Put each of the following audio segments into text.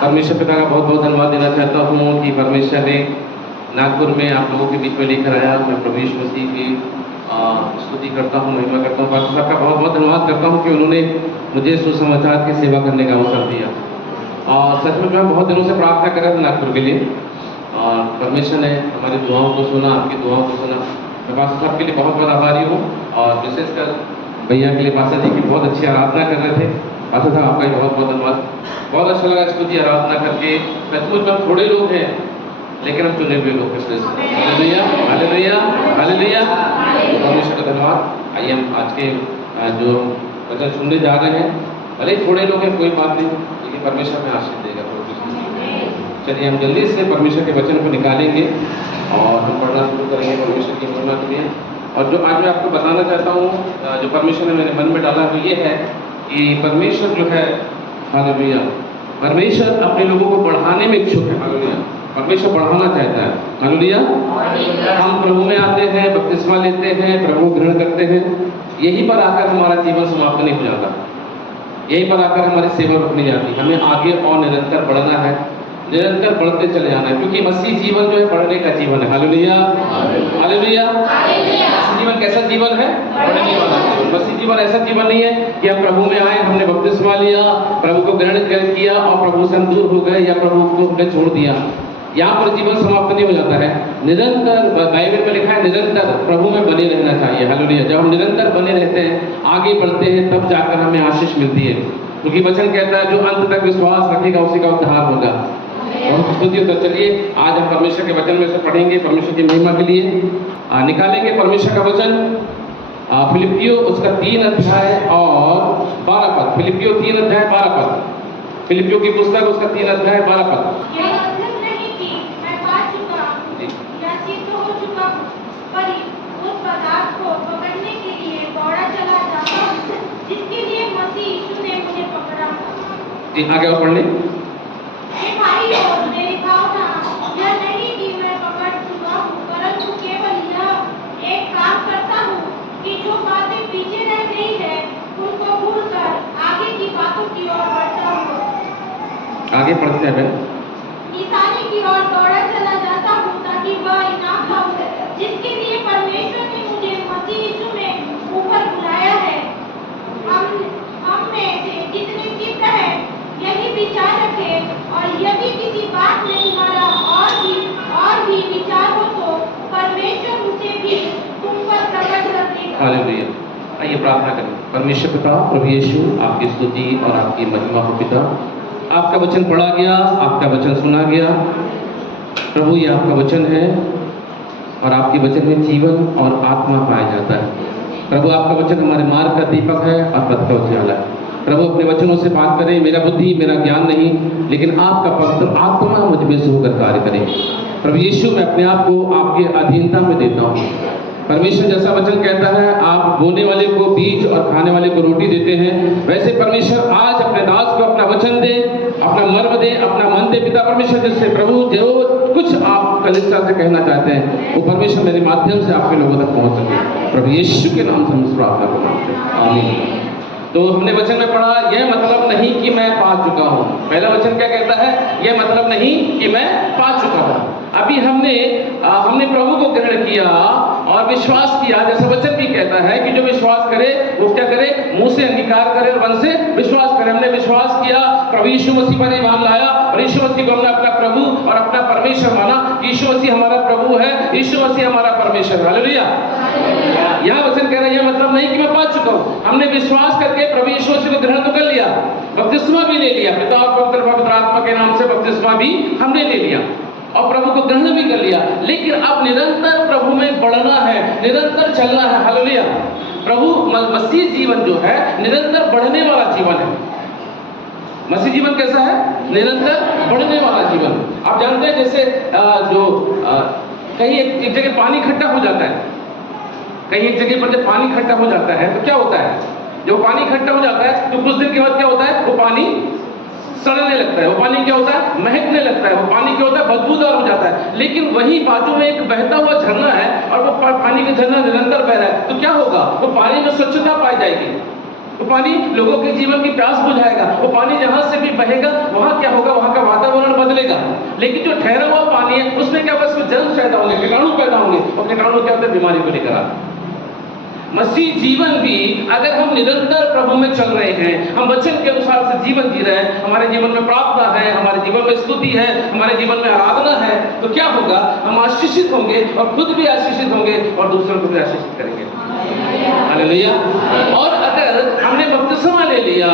परमेश्वर पिता का बहुत बहुत धन्यवाद देना चाहता हूँ कि परमेश्वर ने नागपुर में आप लोगों के बीच में लेकर आया। मैं प्रभु यीशु मसीह की स्तुति करता हूँ, महिमा करता हूँ। पास्टर साहब का बहुत बहुत धन्यवाद करता हूँ कि उन्होंने मुझे सुसमाचार की सेवा करने का अवसर दिया। और सच में मैं बहुत दिनों से प्रार्थना कर रहा था नागपुर के लिए, और परमेश्वर ने हमारी दुआओं को सुना, आपकी दुआओं को सुना। मैं पास्टर साहब के लिए बहुत बहुत आभारी हूँ, और विशेषकर भैया के लिए पास्टर जी की बहुत अच्छी आराधना कर रहे थे। पास्टर साहब आपका भी बहुत बहुत धन्यवाद। बहुत अच्छा लगा स्तुति आराधना करके। सचमुच में हम थोड़े लोग हैं, लेकिन हम चुने हुए लोग हैं। Hallelujah, hallelujah, hallelujah. परमेश्वर का धन्यवाद। आइए हम आज के जो वचन सुनने जा रहे हैं, भले ही थोड़े लोग हैं, कोई बात नहीं, लेकिन परमेश्वर में आशीष देगा। चलिए हम जल्दी से परमेश्वर के वचन को निकालेंगे और हम पढ़ना शुरू करेंगे परमेश्वर की महिमा के लिए। और जो आज मैं आपको बताना चाहता हूँ, जो परमेश्वर ने मेरे मन में डाला है, ये है कि परमेश्वर जो है, हालेलुया, परमेश्वर अपने लोगों को बढ़ाने में इच्छुक है। हालेलुया, परमेश्वर बढ़ाना चाहता है। हालेलुया। हम प्रभु में आते हैं, बपतिस्मा लेते हैं, प्रभु ग्रहण करते हैं, यहीं पर आकर हमारा जीवन समाप्त नहीं हो जाता, यहीं पर आकर हमारी सेवा रुक नहीं जाती। हमें आगे और निरंतर बढ़ना है, निरंतर बढ़ते चले जाना है, क्योंकि मसीह जीवन जो है बढ़ने का जीवन है। Hallelujah, hallelujah. मसीह जीवन कैसा जीवन है? बढ़ने वाला जीवन। मसीह जीवन ऐसा जीवन नहीं है कि हम प्रभु में आए, हमने बपतिस्मा लिया, प्रभु को ग्रहण किया और प्रभु से हम दूर हो गए या प्रभु को हमने छोड़ दिया। यहाँ पर जीवन समाप्त नहीं हो जाता है। निरंतर, बाइबल में लिखा है, निरंतर प्रभु में बने रहना चाहिए। हालेलुया। जब हम निरंतर बने रहते हैं, आगे बढ़ते हैं, तब जाकर हमें आशीष मिलती है, क्योंकि वचन कहता है जो अंत तक विश्वास रखेगा उसी का उद्धार होगा। बहुत स्तुति। तो चलिए आज हम परमेश्वर के वचन में से पढ़ेंगे, परमेश्वर की महिमा के लिए निकालेंगे परमेश्वर का वचन। फिलिपियो उसका 3 अध्याय और 12 पद। फिलिपियो 3 अध्याय 12 पद। फिलिपियो की पुस्तक उसका 3 अध्याय 12 पद। जी आगे और पढ़ लें। आगे पढ़ते हैं निशाने की ओर दौड़ा चला जाता हूँ, ताकि वह इनाम पाऊं जिसके लिए परमेश्वर ने मुझे मसीह यीशु में ऊपर बुलाया है। हम में से जितने चित्त है यही विचार रखे, और यदि किसी बात में तुम्हारा और भी विचार हो तो परमेश्वर उसे भी तुम पर प्रकट कर देगा। हालेलुया। आइए प्रार्थना करें। परमेश्वर पिता, प्रभु यीशु, आपकी स्तुति और आपकी महिमा हो पिता। आपका वचन पढ़ा गया, आपका वचन सुना गया। प्रभु ये आपका वचन है, और आपके वचन में जीवन और आत्मा पाया जाता है। प्रभु आपका वचन हमारे मार्ग का दीपक है और पथ का उजाला है। प्रभु अपने वचनों से बात करें। मेरा बुद्धि, मेरा ज्ञान नहीं, लेकिन आपका पवित्र आत्मा मुझ में से होकर कार्य करे। प्रभु यीशु, मैं अपने आप को आपके अधीनता में देता हूँ। परमेश्वर जैसा वचन कहता है, आप बोने वाले को बीज और खाने वाले को रोटी देते हैं, वैसे परमेश्वर आज अपने दास को अपना वचन दे, अपना मर्म दे, अपना मन दे पिता परमेश्वर, जिससे प्रभु जो कुछ आप कलीसिया से कहना चाहते हैं वो परमेश्वर मेरे माध्यम से आपके लोगों तक पहुंच सके। प्रभु यीशु के नाम से हम प्रार्थना करते हैं, आमीन। तो हमने वचन में पढ़ा, यह मतलब नहीं कि मैं पा चुका हूँ। पहला वचन क्या कहता है? यह मतलब नहीं कि मैं पा चुका हूँ। अभी हमने प्रभु को ग्रहण किया और विश्वास किया, जैसा वचन भी कहता है कि जो विश्वास करे वो क्या करे? मुंह से अंगीकार करे और मन से विश्वास करे। हमने विश्वास किया, प्रभु यीशु मसीह पर ईमान लाया और यीशु मसीह को हमने अपना प्रभु और अपना परमेश्वर माना। यीशु मसीह हमारा प्रभु है, यीशु मसीह हमारा परमेश्वर। हालेलुया। यह वचन कह रहा है, यह मतलब नहीं कि मैं पा चुका हूँ। हमने विश्वास करके प्रभु यीशु मसीह को ग्रहण तो कर लिया, बपतिस्मा भी ले लिया, पिता और पवित्र आत्मा के नाम से बपतिस्मा भी हमने ले लिया और प्रभु को ग्रहण भी कर लिया। लेकिन अब निरंतर प्रभु में बढ़ना है, निरंतर चलना है। हालेलुया। प्रभु मसीह जीवन जो है निरंतर बढ़ने वाला जीवन है। मसीह जीवन कैसा है? निरंतर बढ़ने वाला जीवन। आप जानते हैं जैसे कहीं एक जगह पानी इकट्ठा हो जाता है, कहीं एक जगह पर जब पानी इकट्ठा हो जाता है तो क्या होता है? जब पानी इकट्ठा हो जाता है तो कुछ दिन के बाद क्या होता है? वो पानी सड़ने लगता है, वो पानी क्या होता है? महकने लगता है, वो पानी क्या होता है? बदबूदार हो जाता है। लेकिन वही बाजू में एक बहता हुआ झरना है और वो पानी का झरना निरंतर बह रहा है, तो क्या होगा? वो पानी में स्वच्छता पाई जाएगी। वो पानी लोगों के जीवन की प्यास बुझाएगा। वो पानी जहां से भी बहेगा वहां क्या होगा, वहां का वातावरण बदलेगा। लेकिन जो ठहरा हुआ पानी है उसमें क्या होगा, उसमें जर्म पैदा होंगे, कीटाणु पैदा होंगे, और कीटाणु क्या होता है, बीमारी को लेकर आते हैं। मसीह जीवन भी अगर हम निरंतर प्रभु में चल रहे हैं, हम वचन के अनुसार से जीवन जी रहे हैं, हमारे जीवन में प्रार्थना है, हमारे जीवन में स्तुति है, हमारे जीवन में आराधना है, तो क्या होगा, हम आशीषित होंगे और खुद भी आशीषित होंगे और दूसरों को भी आशीषित करेंगे। हालेलुया। और अगर हमने बपतिस्मा ले लिया,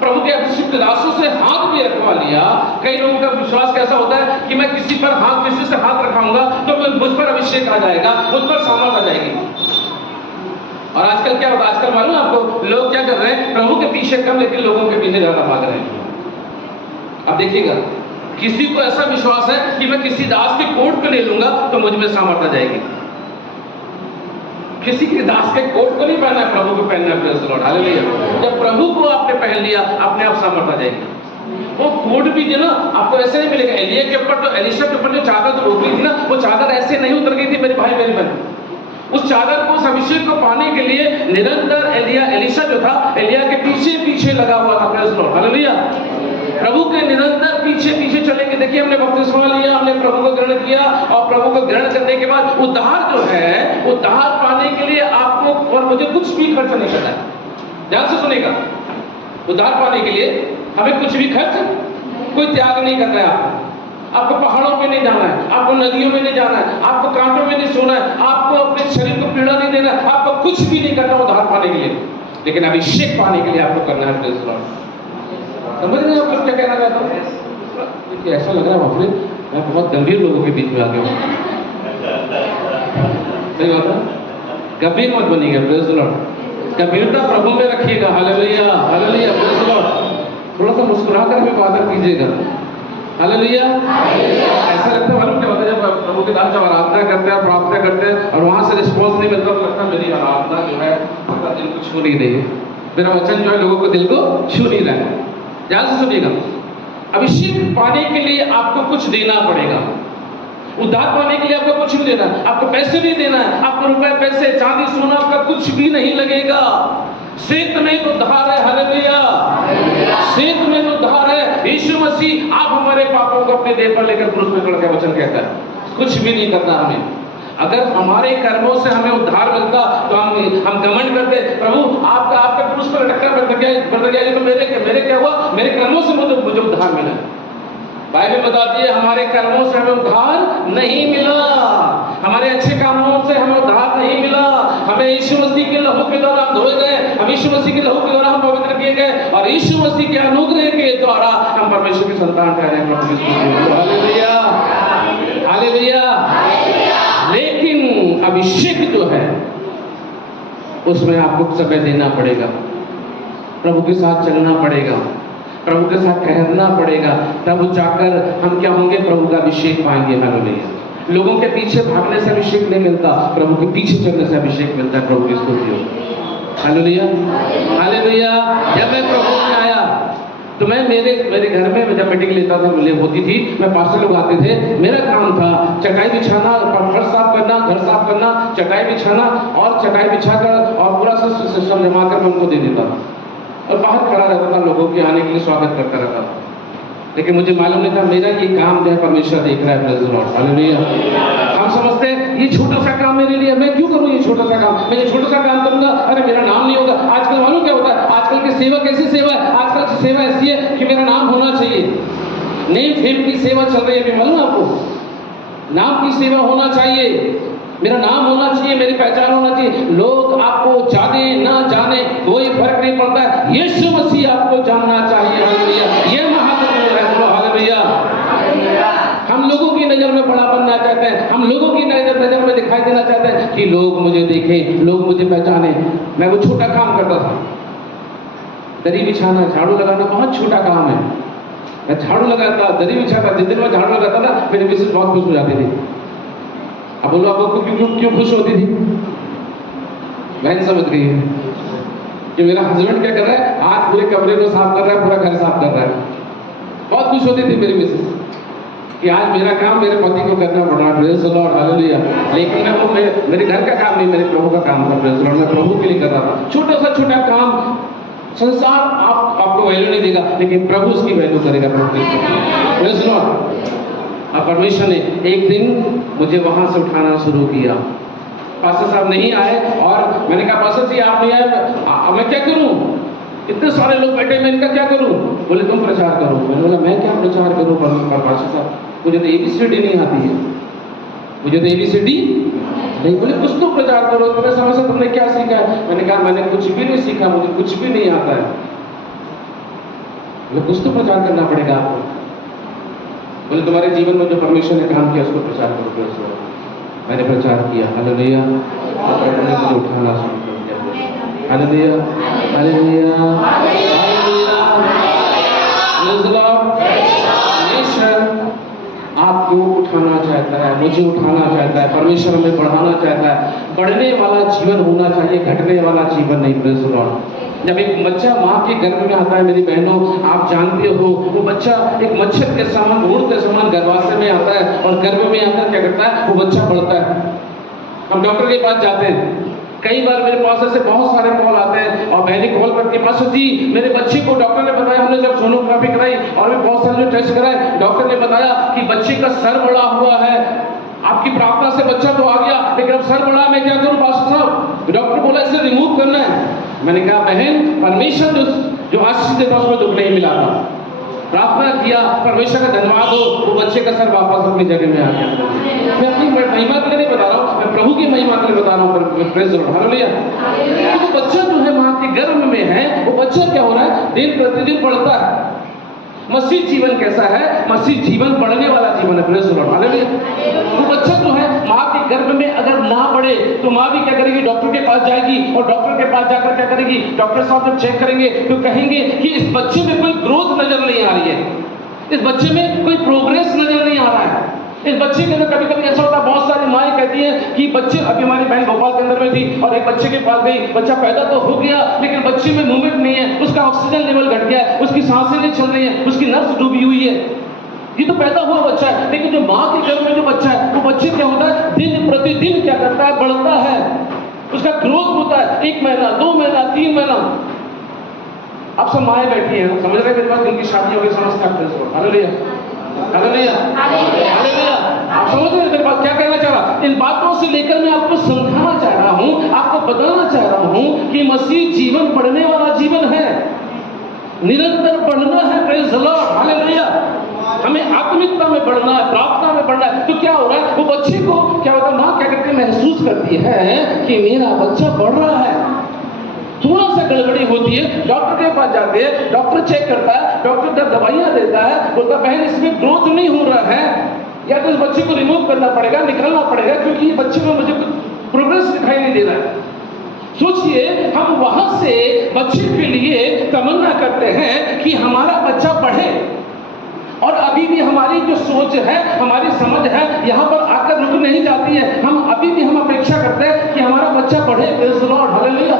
प्रभु के अभिषिक्त दासों से हाथ भी रखवा लिया, कई लोगों का विश्वास कैसा होता है कि मैं किसी पर हाथ, किसी से हाथ रखाऊंगा तो मुझ पर अभिषेक आ जाएगा, मुझ पर सामर्थ आ जाएगी। और आजकल क्या होता है, आजकल मालूम है आपको, लोग क्या कर रहे हैं, प्रभु के पीछे कम लेकिन लोगों के पीछे ज्यादा भाग रहे हैं। अब देखिएगा, किसी को ऐसा विश्वास है कि मैं किसी दास के कोट को ले लूंगा तो मुझ में सामर्थ आ जाएगी। किसी के दास के कोट को नहीं पहनना है, प्रभु को पहनना है। Praise the lord, hallelujah. जब प्रभु को आपने पहन लिया, अपने आप सामर्थ आ जाएगी। वो कोट भी जो ना आपको ऐसे नहीं मिलेगा। एलिया के ऊपर तो, एलिशा के ऊपर जो चादर तो उतरी थी ना, वो चादर ऐसे नहीं उतर गई थी मेरे भाई मेरी बहन। उस चादर को, उस अभिषेक को पाने के लिए निरंतर एलिशा जो था, एलिया के पीछे पीछे लगा हुआ था। Praise the lord, hallelujah. प्रभु के निरंतर पीछे पीछे चलेंगे। देखिए, हमने बपतिस्मा लिया, हमने प्रभु को ग्रहण किया, और प्रभु को ग्रहण करने के बाद उद्धार जो है, उद्धार पाने के लिए आपको और मुझे कुछ भी खर्च नहीं करना है। ध्यान से सुनेगा, उद्धार पाने के लिए हमें कुछ भी खर्च, कोई त्याग नहीं करना है। आपको पहाड़ों पे नहीं जाना है, आपको नदियों में नहीं जाना है, आपको कांटों में नहीं सोना है, आपको अपने शरीर को पीड़ा नहीं देना है, आपको कुछ भी नहीं करना उद्धार पाने के लिए। लेकिन अभिषेक पाने के लिए आपको करना है। प्रेज़ द लॉर्ड, समझ रहे हैं आप क्या कहना चाहता हूँ? ऐसा लग रहा है बाप रे, मैं बहुत गंभीर लोगों के बीच में आ गया हूँ। सही बात है, गंभीर मत बनिएगा। प्रेज़ द लॉर्ड, गंभीरता प्रभु में रखिएगा। Hallelujah, hallelujah, praise the Lord. थोड़ा सा मुस्कुरा कर भी बात कीजिएगा। हालेलुया। ऐसा लगता है, मालूम क्या होता है, जब प्रभु के दास जब आराधना करते हैं, प्रार्थना करते हैं और वहां से रिस्पॉन्स नहीं मिलता, तो लगता है मेरी आराधना जो है मेरा दिल को छू नहीं रही है, मेरा वचन जो है लोगों को दिल को छू नहीं रहा है। ध्यान से सुनिएगा, अभिषेक पाने के लिए आपको कुछ देना पड़ेगा। उद्धार पाने के लिए आपको कुछ नहीं देना, आपको पैसे नहीं देना है, आपको रुपए पैसे चांदी सोना आपका कुछ भी नहीं लगेगा। सिर्फ में तो उद्धार है। हालेलुया, सिर्फ में तो उद्धार है। यीशु मसीह आप हमारे पापों को अपने देह पर लेकर क्रूस पे चढ़ के वचन कहता है, कुछ भी नहीं करना हमें। अगर हमारे कर्मों से हमें उद्धार मिलता तो हम घमंड करते, प्रभु आपका क्रूस पर लटका बढ़ गया, तो मेरे क्या हुआ, मेरे कर्मों से मुझे उद्धार मिला। बाइबल बताती है हमारे कर्मों से हमें उद्धार नहीं मिला, हमारे अच्छे कामों से हमें उद्धार नहीं मिला। हमें यीशु मसीह के लहू के द्वारा हम धोए गए, हम यीशु मसीह के लहू के द्वारा हम पवित्र किए गए, और यीशु मसीह के अनुग्रह के द्वारा हम परमेश्वर की संतान ठहरे। Hallelujah, hallelujah. लेकिन अभिषेक जो है उसमें आपको समय देना पड़ेगा, प्रभु के साथ चलना पड़ेगा, प्रभु के साथ ठहरना पड़ेगा, तब जाकर हम क्या होंगे, प्रभु का अभिषेक पाएंगे। हालेलुया। लोगों के पीछे भागने से अभिषेक नहीं मिलता, प्रभु के पीछे चलने से अभिषेक मिलता है। प्रभु की स्तुति हो। Hallelujah, hallelujah. जब मैं प्रभु में आया तो मैं मेरे घर में जब मीटिंग लेता था, होती थी, मैं पास्टर लोग आते थे, मेरा काम था चटाई बिछाना, फर्श साफ करना, घर साफ करना, चटाई बिछाना, और चटाई बिछाकर और पूरा सिस्टम जमा कर मैं उनको दे देता था, और बाहर खड़ा रहता था, लोगों के आने के लिए स्वागत करता रहता था। लेकिन मुझे मालूम नहीं था मेरा ये काम जो है परमेश्वर देख रहा है। Praise the lord, hallelujah. हम समझते हैं ये छोटा सा काम मेरे लिए, मैं क्यों करूँ ये छोटा सा काम, मैं ये छोटा सा काम करूंगा, अरे मेरा नाम नहीं होगा। आजकल मालूम क्या होता है, आजकल की सेवा कैसी सेवा है, आजकल की सेवा ऐसी है कि मेरा नाम होना चाहिए। नेम फेम की सेवा चल रही है, अभी मालूम आपको, नाम की सेवा होना चाहिए, मेरा नाम होना चाहिए, मेरी पहचान होना चाहिए। लोग आपको जाने ना जाने कोई फर्क नहीं पड़ता है, यीशु मसीह आपको जानना चाहिए। हालेलुया, ये महात्मा है। हालेलुया। हम लोगों की नजर में बड़ा बनना चाहते हैं, हम लोगों की नजर में दिखाई देना चाहते हैं कि लोग मुझे देखें, लोग मुझे पहचाने। मैं वो छोटा काम करता था, दरी बिछाना, झाड़ू लगाना बहुत छोटा काम है। मैं झाड़ू लगाता, दरी बिछाता, जिस दिन मैं झाड़ू लगाता था मेरी मिसेस बहुत खुश हो जाती थी। अब बोलो आपको क्यों खुश होती थी? बहन समझ गई है कि मेरा हस्बैंड क्या कर रहा है, आज पूरे कमरे को साफ कर रहा है, पूरा घर साफ कर रहा है। बहुत खुश होती थी मेरी मिसेस कि आज मेरा काम मेरे पति को करना पड़ रहा है। Praise the lord, hallelujah. लेकिन मैं वो मेरे घर का काम नहीं, मेरे प्रभु का काम था। प्रेज़ द लॉर्ड, मैं प्रभु के लिए कर रहा था। छोटा सा छोटा काम संसार आपको वैल्यू नहीं देगा, लेकिन प्रभु उसकी वैल्यू करेगा। Praise the Lord. अब परमेश्वर ने एक दिन मुझे वहां से उठाना शुरू किया। पास्टर साहब नहीं आए और मैंने कहा पास्टर जी आप नहीं आए, मैं क्या करूं? इतने सारे लोग बैठे, मैं इनका क्या करूं? बोले तुम प्रचार करो। मैंने बोला मैं क्या प्रचार करूं पास्टर साहब, मुझे तो ABCD नहीं आती है, मुझे तो ABCD नहीं। बोले कुछ तो प्रचार करो। तो मैं समझा तुमने क्या सीखा? मैंने कहा मैंने कुछ भी नहीं सीखा, मुझे कुछ भी नहीं आता है। बोले कुछ तो प्रचार करना पड़ेगा आपको। बोले तुम्हारे जीवन में जो परमेश्वर ने काम किया उसको प्रचार करो। मैंने प्रचार किया। हालेलुया। मुझे उठाना शुरू कर दिया। Hallelujah, hallelujah, hallelujah. Praise the Lord. परमेश्वर आपको उठाना चाहता है, मुझे उठाना चाहता है, परमेश्वर हमें बढ़ाना चाहता है। बढ़ने वाला जीवन होना चाहिए, घटने वाला जीवन नहीं। Praise the Lord. जब एक बच्चा माँ के गर्भ में आता है मेरी बहनों, आप जानते हो वो बच्चा एक मच्छर के समान, भूर के समान गर्भाशय में आता है और गर्भ में आकर क्या करता है? वो बच्चा बढ़ता है। हम डॉक्टर के पास जाते हैं, कई बार मेरे पास ऐसे बहुत सारे कॉल आते हैं और बहनी कॉल करके पास्टर जी मेरे बच्चे को डॉक्टर ने बताया, हमने जब सोनोग्राफी कराई और भी बहुत सारे टेस्ट कराए, डॉक्टर ने बताया कि बच्चे का सर बड़ा हुआ है। आपकी प्रार्थना से बच्चा तो आ गया, लेकिन अब सर बड़ा, मैं क्या करूं पास्टर साहब? डॉक्टर बोला इसे रिमूव करना है। मैंने कहा बहन परमेश्वर जो आशीष देता उसमें दुख नहीं मिला था। प्रार्थना किया, परमेश्वर का धन्यवाद हो, वो बच्चे का सर वापस अपनी जगह में आ गया। मैं अपनी महिमा के लिए नहीं बता रहा हूँ, मैं प्रभु की महिमा के लिए बता रहा हूँ। Praise the lord. हालेलुया। तो बच्चा जो है माँ के गर्भ में है, वो बच्चा क्या हो रहा है? दिन प्रतिदिन बढ़ता है। मसीह जीवन कैसा है? मसीह जीवन बढ़ने वाला जीवन है। Praise the lord. हालेलुया। वो बच्चा जो है माँ के गर्भ में अगर ना बढ़े तो माँ भी क्या करेगी? डॉक्टर के पास जाएगी और डॉक्टर के पास जाकर क्या करेगी? डॉक्टर साहब जब चेक करेंगे तो कहेंगे कि इस बच्चे में कोई ग्रोथ नजर नहीं आ रही है, इस बच्चे में कोई प्रोग्रेस नजर नहीं आ रहा है। इस बच्चे के अंदर कभी कभी ऐसा होता है, बहुत सारी माएँ कहती हैं कि बच्चे, अभी हमारी बहन भोपाल के अंदर में थी और एक बच्चे के पास गई, बच्चा पैदा तो हो गया लेकिन बच्चे में मूवमेंट नहीं है, उसका ऑक्सीजन लेवल घट गया है, उसकी सांसें नहीं चल रही है, उसकी नर्व्स डूबी हुई है। ये तो पैदा हुआ बच्चा है, लेकिन जो माँ के गर्भ में जो बच्चा है वो बच्चे क्या होता है? दिन प्रतिदिन क्या करता है? बढ़ता है, उसका ग्रोथ होता है। 1 महीना, 2 महीना, 3 महीना। अब सब माएँ बैठी हैं, समझ रहे हैं मेरी बात? जिनकी शादी हो गई समझते हैं। Hallelujah, hallelujah, hallelujah. आप समझ रहे हैं मेरी बात? क्या कहना चाह रहा? इन बातों से लेकर मैं आपको समझाना चाह रहा हूँ, आपको बताना चाह रहा हूँ कि मसीह जीवन बढ़ने वाला जीवन है, निरंतर बढ़ना है। Praise the lord. हालेलुया। हमें आत्मिकता में बढ़ना है, प्रार्थना में बढ़ना है। तो क्या हो रहा है? वो बच्चे को क्या होता है? माँ क्या करती है? महसूस करती है कि मेरा बच्चा बढ़ रहा है। थोड़ा सा गड़बड़ी होती है, डॉक्टर के पास जाते हैं, डॉक्टर चेक करता है, डॉक्टर जब दवाइयाँ देता है, बोलता बहन इसमें ग्रोथ नहीं हो रहा है, या तो इस बच्चे को रिमूव करना पड़ेगा, निकालना पड़ेगा, क्योंकि ये बच्चे में मुझे कुछ प्रोग्रेस दिखाई नहीं दे रहा है। सोचिए, हम वहां से बच्चे के लिए तमन्ना करते हैं कि हमारा बच्चा बढ़े, और अभी भी हमारी जो सोच है, हमारी समझ है, यहाँ पर आकर रुक नहीं जाती है। हम अभी भी हम अपेक्षा करते हैं कि हमारा बच्चा बढ़े। Praise the lord. हालेलुया।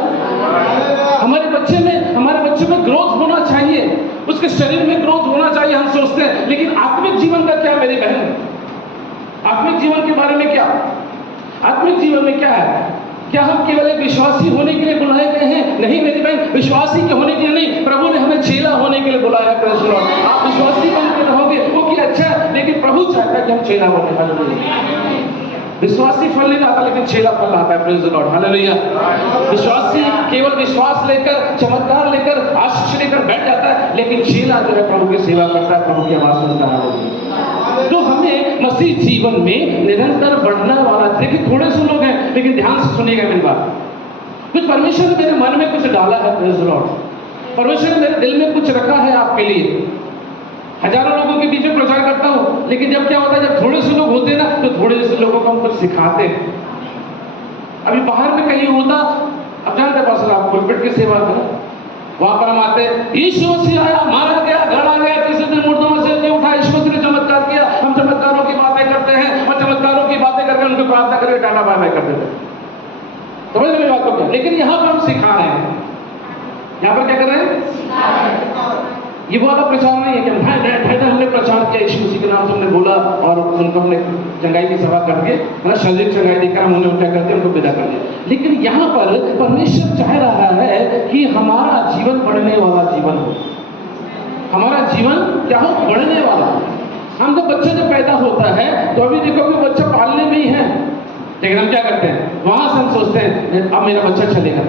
हमारे बच्चे में ग्रोथ होना चाहिए, उसके शरीर में ग्रोथ होना चाहिए, हम सोचते हैं। लेकिन आत्मिक जीवन का क्या मेरी बहन? आत्मिक जीवन के बारे में क्या? आत्मिक जीवन में क्या है? क्या हम केवल एक विश्वासी होने के लिए बुलाए गए हैं? नहीं मेरी बहन, विश्वासी के होने के लिए नहीं, प्रभु ने हमें चेला होने के लिए बुलाया है। Praise the Lord. आप विश्वासी बन के रहोगे वो क्या अच्छा है, लेकिन प्रभु चाहता है कि हम चेला बने। हालेलुया। विश्वासी फल नहीं आता, लेकिन चेला फल आता है। Praise the lord. हालेलुया। विश्वासी केवल विश्वास लेकर, चमत्कार लेकर, आशीष लेकर बैठ जाता है, लेकिन चेला जो है प्रभु की सेवा करता है, प्रभु की आवाज सुनता है। तो हमें मसीह जीवन में निरंतर बढ़ने वाला, देखिए थोड़े से लोग हैं, लेकिन ध्यान से सुनिएगा मेरी बात। कुछ परमेश्वर ने मेरे मन में कुछ डाला है। Praise the Lord. परमेश्वर ने मेरे दिल में कुछ रखा है आपके लिए। हजारों लोगों के बीच में प्रचार करता हूँ, लेकिन जब क्या होता है, जब थोड़े से लोग होते हैं ना, तो थोड़े से लोगों को हम कुछ सिखाते हैं। अभी बाहर में कहीं होता, अब जानते हैं पास्टर आप पुलपिट की सेवा करें, वहां पर हम आते हैं, यीशु मसीह आया, मारा गया, गड़ा गया, तीसरे दिन मुर्दों में से उठा, यीशु मसीह ने चमत्कार किया। हम चमत्कारों की बातें करते हैं और चमत्कारों की बातें करके उनको प्रार्थना करके टाटा बाय बाय कर देते हैं। समझ रहे मेरी बात को? लेकिन यहाँ पर हम सिखा रहे हैं, यहाँ पर क्या कर रहे हैं? ये वो वाला प्रचार नहीं है कि हमने प्रचार किया, यीशु मसीह के नाम से हमने बोला, और उनको हमने चंगाई की सभा करके मतलब शारीरिक चंगाई देकर हम उन्हें उल्टा करके उनको विदा कर दिया। लेकिन यहाँ पर परमेश्वर चाह रहा है कि हमारा जीवन बढ़ने वाला जीवन हो, हमारा जीवन क्या हो, बढ़ने वाला। हम तो बच्चा जब पैदा होता है तो अभी देखो कि बच्चा पालने में ही है, लेकिन हम क्या करते हैं, वहां से हम सोचते हैं अब मेरा बच्चा चलेगा,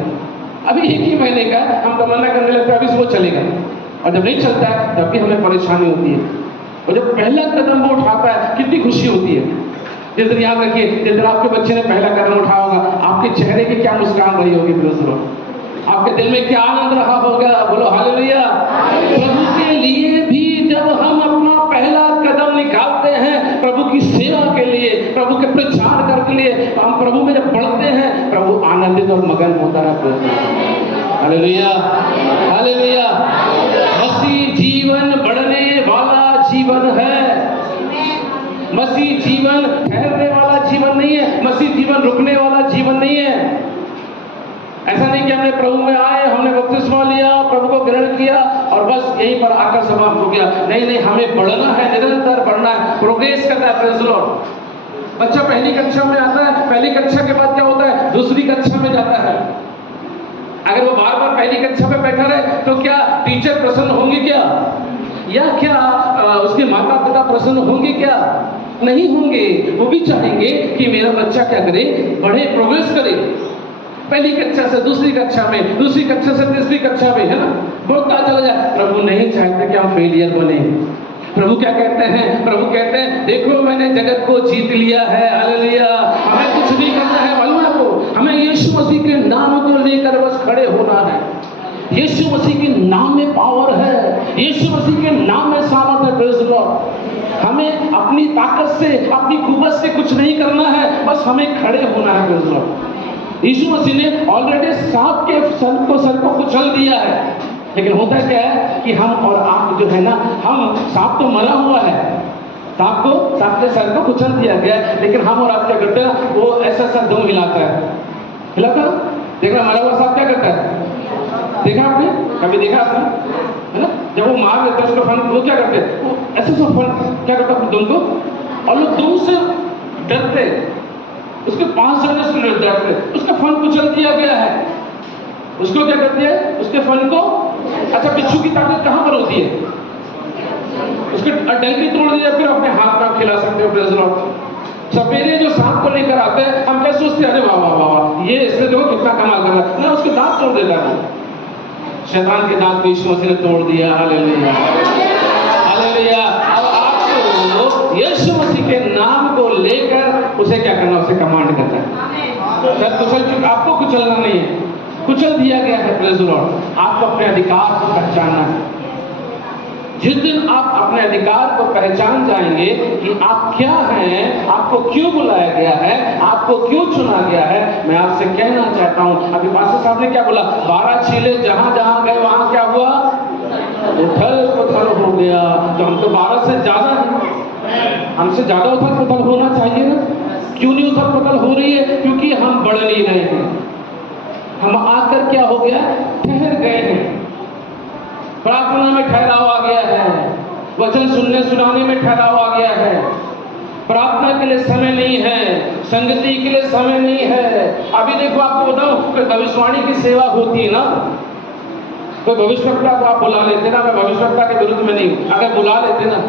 अभी 1 ही महीने का हम तमन्ना करने लगते हैं अभी से वो चलेगा, और जब नहीं चलता है तब भी हमें परेशानी होती है। और जब पहला कदम वो उठाता है कितनी खुशी होती है। जिस दिन याद रखिए, जिस दिन आपके बच्चे ने पहला कदम उठाया होगा, आपके चेहरे की क्या मुस्कान रही होगी, दूसरों आपके दिल में क्या आनंद रहा होगा। बोलो हालेलुया। प्रभु के लिए भी जब हम अपना पहला कदम निकालते हैं प्रभु की सेवा के लिए, प्रभु के प्रचार कर के लिए, हम प्रभु में जब बढ़ते हैं प्रभु आनंदित और मगन होता है। Hallelujah hallelujah. मसीह जीवन बढ़ने वाला जीवन है। मसीह जीवन ठहरने वाला जीवन नहीं है, मसीह जीवन रुकने वाला जीवन नहीं है। ऐसा नहीं कि हमने प्रभु में आए, हमने बपतिस्मा लिया, प्रभु को ग्रहण किया और बस यहीं पर आकर समाप्त हो गया। नहीं नहीं, हमें बढ़ना है, निरंतर बढ़ना है, प्रोग्रेस करना है। Praise the Lord. बच्चा पहली कक्षा में आता है, पहली कक्षा के बाद क्या होता है, दूसरी कक्षा में जाता है। अगर वो बार बार पहली कक्षा में बैठा रहे तो क्या टीचर प्रसन्न होंगे क्या, या क्या उसके माता पिता प्रसन्न होंगे क्या? नहीं होंगे। वो भी चाहेंगे कि मेरा बच्चा क्या करे, बढ़े, प्रोग्रेस करे, पहली कक्षा से दूसरी कक्षा में, दूसरी कक्षा से तीसरी कक्षा में, है ना, बढ़ता चला जाए। प्रभु नहीं चाहते कि हम फेलियर बने। प्रभु क्या कहते हैं, प्रभु कहते हैं देखो मैंने जगत को जीत लिया है। हालेलुया। हमें कुछ नहीं करना है, मालूम है आपको, हमें यीशु मसीह के नाम को लेकर बस खड़े होना है। यीशु मसीह के नाम में पावर है, यीशु मसीह के नाम में सामर्थ है। Praise the Lord. हमें अपनी ताकत से, अपनी कुवत से कुछ नहीं करना है, बस हमें खड़े होना है। Praise the lord. Yeshu Masih ने ऑलरेडी सांप के सर को कुचल दिया है, लेकिन होता क्या है कि हम और आप जो है ना, हम सांप तो मरा हुआ है, सांप के सर को कुचल दिया गया, लेकिन हम और आप क्या करते हैं, वो ऐसा दुम हिलाता है, हिलाता। देखना मरा हुआ सांप क्या करता है, देखा आपने, कभी देखा आपने, है ना, जब वो मार देता है उसका फन, वो क्या करते हैं, वो ऐसा फन क्या करता है दुम को, और लोग दुम से डरते, उसके 5 जने से डरते, उसका फन कुचल दिया गया है। उसको क्या करती है, उसके फन को, अच्छा बिच्छू की ताकत कहाँ पर होती है, उसके डंकी तोड़ दिया, फिर अपने हाथ में खिला सकते हो। Praise the Lord. सपेरे जो सांप को लेकर आते हैं, हम क्या सोचते हैं, अरे वाह वाह वाह, ये इसने देखो कितना कमाल कर रहा है ना, उसके दांत तोड़ देता है। शैतान के दांत को यीशु मसीह ने तोड़ दिया। Hallelujah hallelujah. अब आपको यीशु मसीह के नाम को लेकर उसे क्या करना, उसे कमांड करना है। सर कुचल, आपको कुचलना नहीं है, कुचल दिया गया है। Praise the Lord. आपको अपने अधिकार को पहचानना है। जिस दिन आप अपने अधिकार को पहचान जाएंगे कि आप क्या हैं, आपको क्यों बुलाया गया है, आपको क्यों चुना गया है, मैं आपसे कहना चाहता हूं, अभी पास्टर साहब ने क्या बोला, 12 चेले जहां जहां गए वहां क्या हुआ, उथल पुथल हो गया। तो हम तो 12 से ज्यादा हैं, हमसे ज्यादा उथल पुथल होना चाहिए ना। क्यों नहीं उथल पुथल हो रही है, क्योंकि हम बढ़ नहीं रहे हैं। हम आकर क्या हो गया, ठहर गए हैं। प्रार्थना में ठहराव आ गया है, वचन सुनने सुनाने में ठहराव आ गया है, प्रार्थना के लिए समय नहीं है, संगति के लिए समय नहीं है। अभी देखो आपको बताऊं, भविष्यवाणी की सेवा होती है ना, कोई भविष्यवक्ता को आप बुला लेते ना, मैं भविष्यवक्ता के विरुद्ध में नहीं हूं, अगर बुला लेते ना,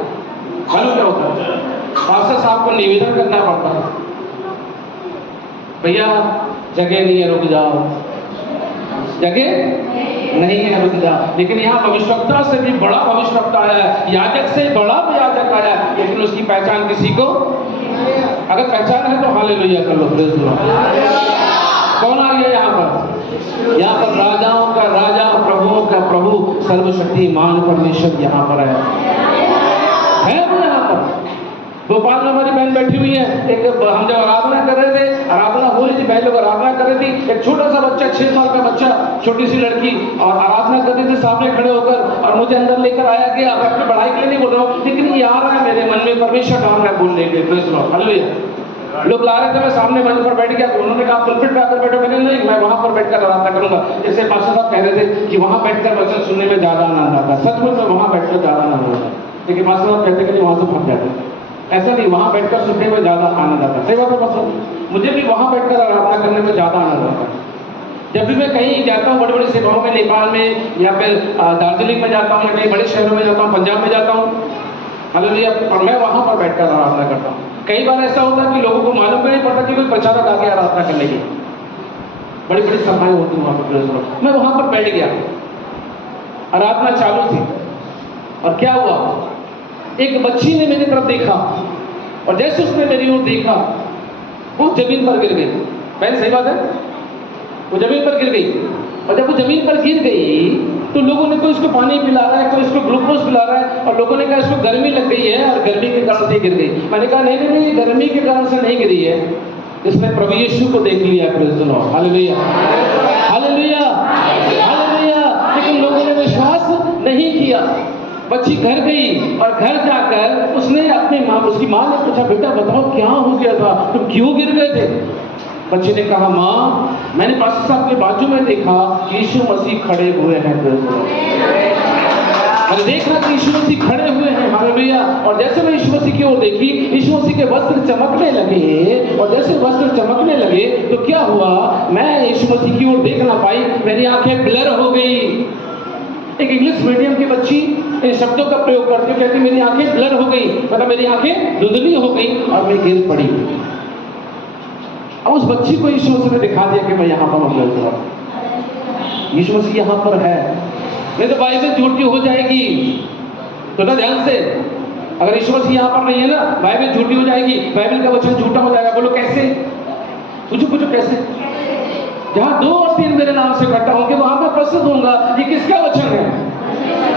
मालूम क्या होता है, पास्टर साहब को निवेदन करना पड़ता है, भैया जगह नहीं है, रुक जाओ, जगह नहीं है, रुक जाओ। लेकिन यहाँ भविष्यवक्ता से भी बड़ा भविष्यवक्ता आया है, याजक से बड़ा याजक आया है, लेकिन उसकी पहचान किसी को, अगर पहचान है तो हालेलुया कर लो। Praise the Lord. कौन आ गया यहाँ पर, यहाँ पर राजाओं का राजा, प्रभुओं का प्रभु, सर्वशक्तिमान परमेश्वर यहाँ पर है वो यहाँ पर। भोपाल में हमारी बहन बैठी हुई है, एक हम जब आराधना कर रहे थे, आराधना हो रही थी, बहन लोग आराधना कर रही थी, एक छोटा सा बच्चा, 6 साल का बच्चा, छोटी सी लड़की, और आराधना कर रही थी सामने खड़े होकर, और मुझे अंदर लेकर आया गया। मैं अपनी पढ़ाई के लिए नहीं बोल रहा हूँ, लेकिन ये आ रहा है मेरे मन में, परमेश्वर काम है बोलने के। Praise the lord. हालेलुया। लोग ला रहे थे, मैं सामने मंच पर बैठ गया, तो उन्होंने कहा पुलपिट पे आकर बैठो, मैंने नहीं, मैं वहां पर बैठकर आराधना करूंगा। जैसे पास्टर साहब कह रहे थे कि वहां बैठकर वचन सुनने में ज्यादा आनंद आता है, सचमुच में वहां बैठकर ज्यादा आनंद आता है, लेकिन पास्टर साहब कहते कि वहां से भाग जाते हैं। ऐसा नहीं, वहाँ बैठकर सुनने में ज़्यादा आनंद आता है। सही बात है बस, मुझे भी वहाँ बैठकर आराधना करने में ज़्यादा आनंद आता है। जब भी मैं कहीं जाता हूँ बड़ी बड़ी सभाओं में, नेपाल में या फिर दार्जिलिंग में जाता हूँ या कहीं बड़े शहरों में जाता हूँ, पंजाब में जाता हूँ, हालेलुया, और मैं वहाँ पर बैठकर आराधना करता हूँ। कई बार ऐसा होता है कि लोगों को मालूम भी नहीं पड़ता कि कोई प्रचारक आगे आराधना करने की, बड़ी बड़ी सभाएं होती हैं वहाँ पर। मैं वहाँ पर बैठ गया, आराधना चालू थी, और क्या हुआ, एक बच्ची ने मेरी तरफ देखा, और जैसे उसने मेरी ओर देखा वो जमीन पर गिर गई। बहन सही बात है, वो जमीन पर गिर गई, और जब वो जमीन पर गिर गई तो लोगों ने, कोई इसको पानी पिला रहा है, कोई इसको ग्लूकोज पिला रहा है, और लोगों ने कहा इसको गर्मी लग गई है और गर्मी के कारण से गिर गई। मैंने कहा नहीं नहीं नहीं, गर्मी के कारण से नहीं गिरी है, इसने प्रभु यीशु को देख लिया। Praise the lord, hallelujah hallelujah hallelujah. लेकिन लोगों ने विश्वास नहीं किया। बच्ची घर गई, और घर जाकर उसने अपनी माँ, उसकी माँ ने पूछा, बेटा बताओ क्या हो गया था, तुम क्यों गिर गए थे? बच्चे ने कहा, माँ मैंने पास्टर साहब के बाजू में देखा यीशु मसीह खड़े हुए हैं। मैंने देखा कि यीशु मसीह खड़े हुए हैं, हालेलुया। और जैसे मैं यीशु मसीह की ओर देखी, यीशु मसीह के वस्त्र चमकने लगे, और जैसे वस्त्र चमकने लगे तो क्या हुआ, मैं यीशु मसीह की ओर देख ना पाई, मेरी आंखें ब्लर हो गई। एक इंग्लिश मीडियम की बच्ची इन शब्दों का प्रयोग करती है, कहती मेरी आंखें ब्लर हो गई, मतलब मेरी आंखें धुंधली हो गई और मैं गिर पड़ी। अब उस बच्ची को यीशु मसीह ने दिखा दिया कि मैं यहाँ पर हूँ, यीशु मसीह यहाँ पर है, नहीं तो बाइबल झूठी हो जाएगी। तो ना ध्यान से, अगर यीशु मसीह यहाँ पर नहीं है ना, बाइबल झूठी हो जाएगी, बाइबल का वचन झूठा हो जाएगा। बोलो कैसे? पूछो कैसे? जहाँ 2 और 3 मेरे नाम से इकट्ठा होंगे वहां पर प्रसिद्ध होगा। ये किसका वचन है?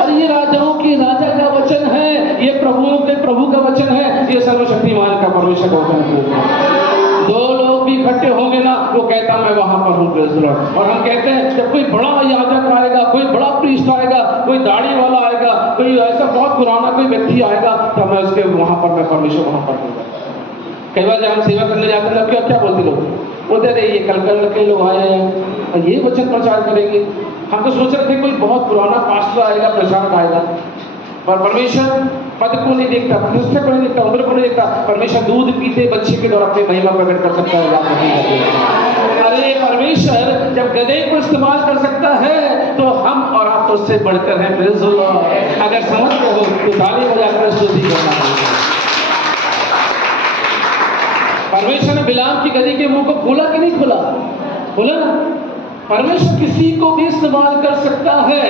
और ये राजाओं की राजा का वचन है, ये प्रभुओं के प्रभु का वचन है, ये सर्वशक्तिमान का परमेश्वर का वचन है। 2 लोग भी इकट्ठे होंगे ना, वो कहता मैं वहां पर हूँ। Praise the Lord. और हम कहते हैं जब कोई बड़ा याजक आएगा, कोई बड़ा प्रीस्ट आएगा, कोई दाढ़ी वाला आएगा, कोई ऐसा बहुत पुराना कोई व्यक्ति आएगा, तो मैं उसके वहां पर, मैं परमेश्वर वहां पर हूँ। कई बार जब हम सेवा करने जाते हैं लोग क्या बोलते, लोग बोलते थे ये कल के लोग आए हैं और ये वचन प्रचार करेंगे। हम तो सोच रहे थे कोई बहुत पुराना पास्टर आएगा, प्रचारक आएगा। पर परमेश्वर पद को नहीं देखता, प्रतिष्ठा को नहीं देखता, उम्र को नहीं देखता। परमेश्वर दूध पीते बच्चे के द्वारा अपनी महिमा प्रकट कर सकता है। अरे परमेश्वर जब गधे को इस्तेमाल कर सकता है तो हम और आप तो उससे बढ़कर हैं। Praise the Lord. अगर समझते हो तो ताली बजाकर स्तुति करना है। परमेश्वर ने बिलाम की गधी के मुंह को खोला कि नहीं खोला? खोला ना। परमेश्वर किसी को भी इस्तेमाल कर सकता है।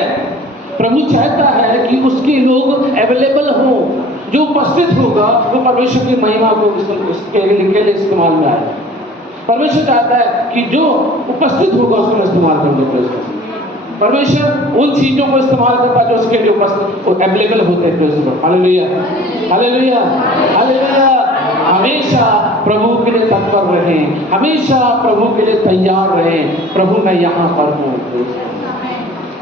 प्रभु चाहता है कि उसके लोग अवेलेबल हों, जो उपस्थित होगा वो परमेश्वर की महिमा को के लिए इस्तेमाल में आए। परमेश्वर चाहता है कि जो उपस्थित होगा उसको इस्तेमाल कर दो। परमेश्वर उन चीजों को इस्तेमाल करता है जो उसके लिए उपस्थित अवेलेबल होते हैं। Hallelujah hallelujah hallelujah. हमेशा प्रभु के लिए तत्पर रहें, हमेशा प्रभु के लिए तैयार रहें। प्रभु मैं यहाँ पर हूँ।